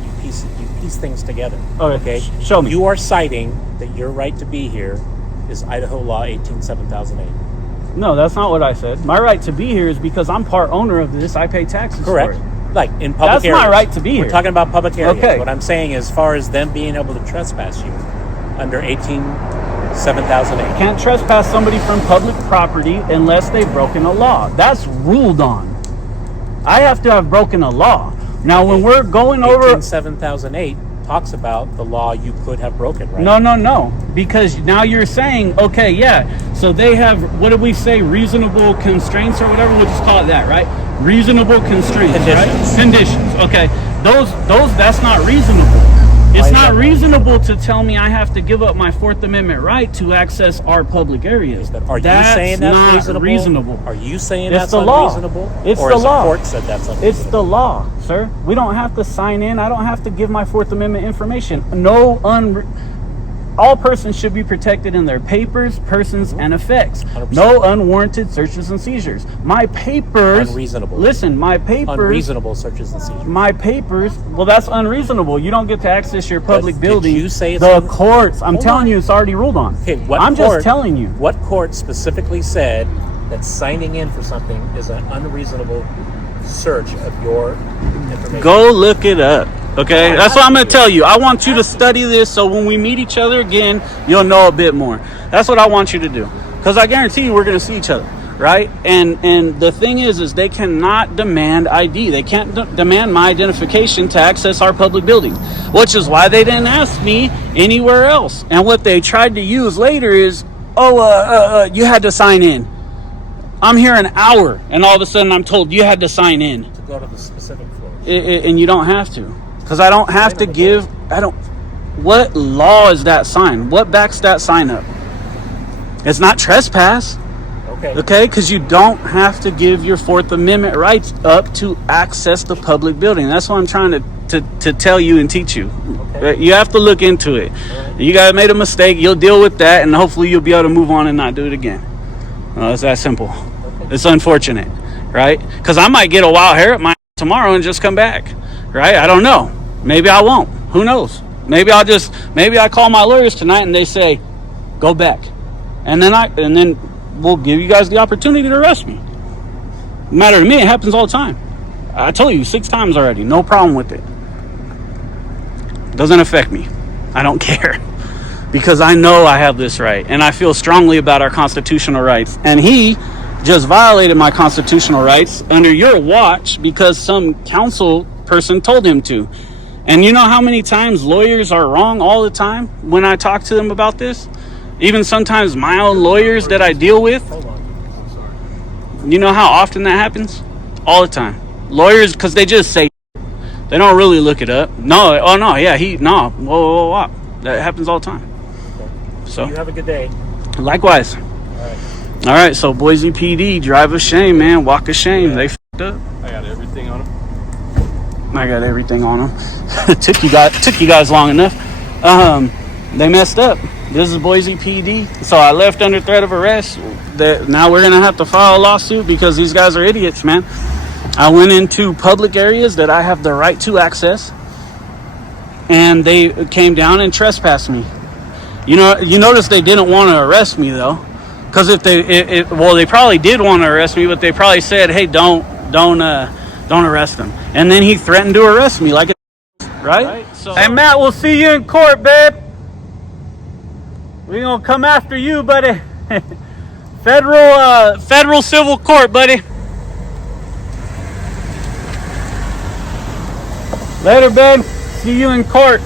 things together. Okay. Show me. You are citing that your right to be here is Idaho Law 18-7008. No, that's not what I said. My right to be here is because I'm part owner of this. I pay taxes Correct. for it. Like in public That's areas. my right to be here. We're talking about public areas. Okay. What I'm saying is, as far as them being able to trespass you under 18-7008. Can't trespass somebody from public property unless they've broken a law. That's ruled on. I have to have broken a law. Now, when we're going over 18-7008 talks about the law you could have broken, right? No. Because now you're saying, okay, yeah. So they have, what did we say, reasonable constraints or whatever? We'll just call it that, right? Reasonable constraints, Conditions. right? Conditions. Okay. Those, that's not reasonable. It's not reasonable to tell me I have to give up my Fourth Amendment right to access our public areas. Are you saying that's not reasonable? Are you saying It's that's the law. unreasonable? It's or the has law. the court said that's unreasonable? It's the law, sir. We don't have to sign in. I don't have to give my Fourth Amendment information. All persons should be protected in their papers, persons, and effects. 100%. No unwarranted searches and seizures. My papers... Unreasonable. Listen, my papers... Unreasonable searches and seizures. My papers... Well, that's unreasonable. You don't get to access your public building. Did you say it's the courts... I'm Hold telling on. you, it's already ruled on. Okay, I'm just telling you. What court specifically said that signing in for something is an unreasonable search of your information? Go look it up. Okay, that's what I'm going to tell you. I want you to study this so when we meet each other again, you'll know a bit more. That's what I want you to do. Because I guarantee you we're going to see each other, right? And the thing is they cannot demand ID. They can't demand my identification to access our public building, which is why they didn't ask me anywhere else. And what they tried to use later is, you had to sign in. I'm here an hour, and all of a sudden I'm told you had to sign in. To go to the specific floors. And you don't have to. Because I don't have to give... What law is that sign? What backs that sign up? It's not trespass. Okay, because you don't have to give your Fourth Amendment rights up to access the public building. That's what I'm trying to tell you and teach you. Okay. You have to look into it. Right. You guys made a mistake. You'll deal with that, and hopefully you'll be able to move on and not do it again. It's that simple. Okay. It's unfortunate, right? Because I might get a wild hair at my tomorrow and just come back, right? I don't know. Maybe I won't. Who knows? Maybe I call my lawyers tonight and they say, go back, and then we'll give you guys the opportunity to arrest me. No matter to me, it happens all the time. I told you 6 times already. No problem with it. Doesn't affect me. I don't care. Because I know I have this right. And I feel strongly about our constitutional rights. And he just violated my constitutional rights under your watch because some council person told him to. And you know how many times lawyers are wrong all the time when I talk to them about this? Even sometimes my own lawyers that I deal with. You know how often that happens? All the time. Lawyers, because they just say, they don't really look it up. No, oh no, yeah, whoa. That happens all the time. Okay. So you have a good day. Likewise. All right, so Boise PD, drive of shame, man, walk of shame. Yeah. They fucked up. I got everything on them. I got everything on them. took you guys long enough. They messed up. This is Boise PD. So I left under threat of arrest. Now we're gonna have to file a lawsuit because these guys are idiots, man. I went into public areas that I have the right to access, and they came down and trespassed me. You notice they didn't want to arrest me though, because if they probably did want to arrest me, but they probably said, hey, don't arrest them. And then he threatened to arrest me, like, right? So, hey Matt, we'll see you in court, babe. We're gonna come after you, buddy. Federal civil court, buddy. Later, babe. See you in court.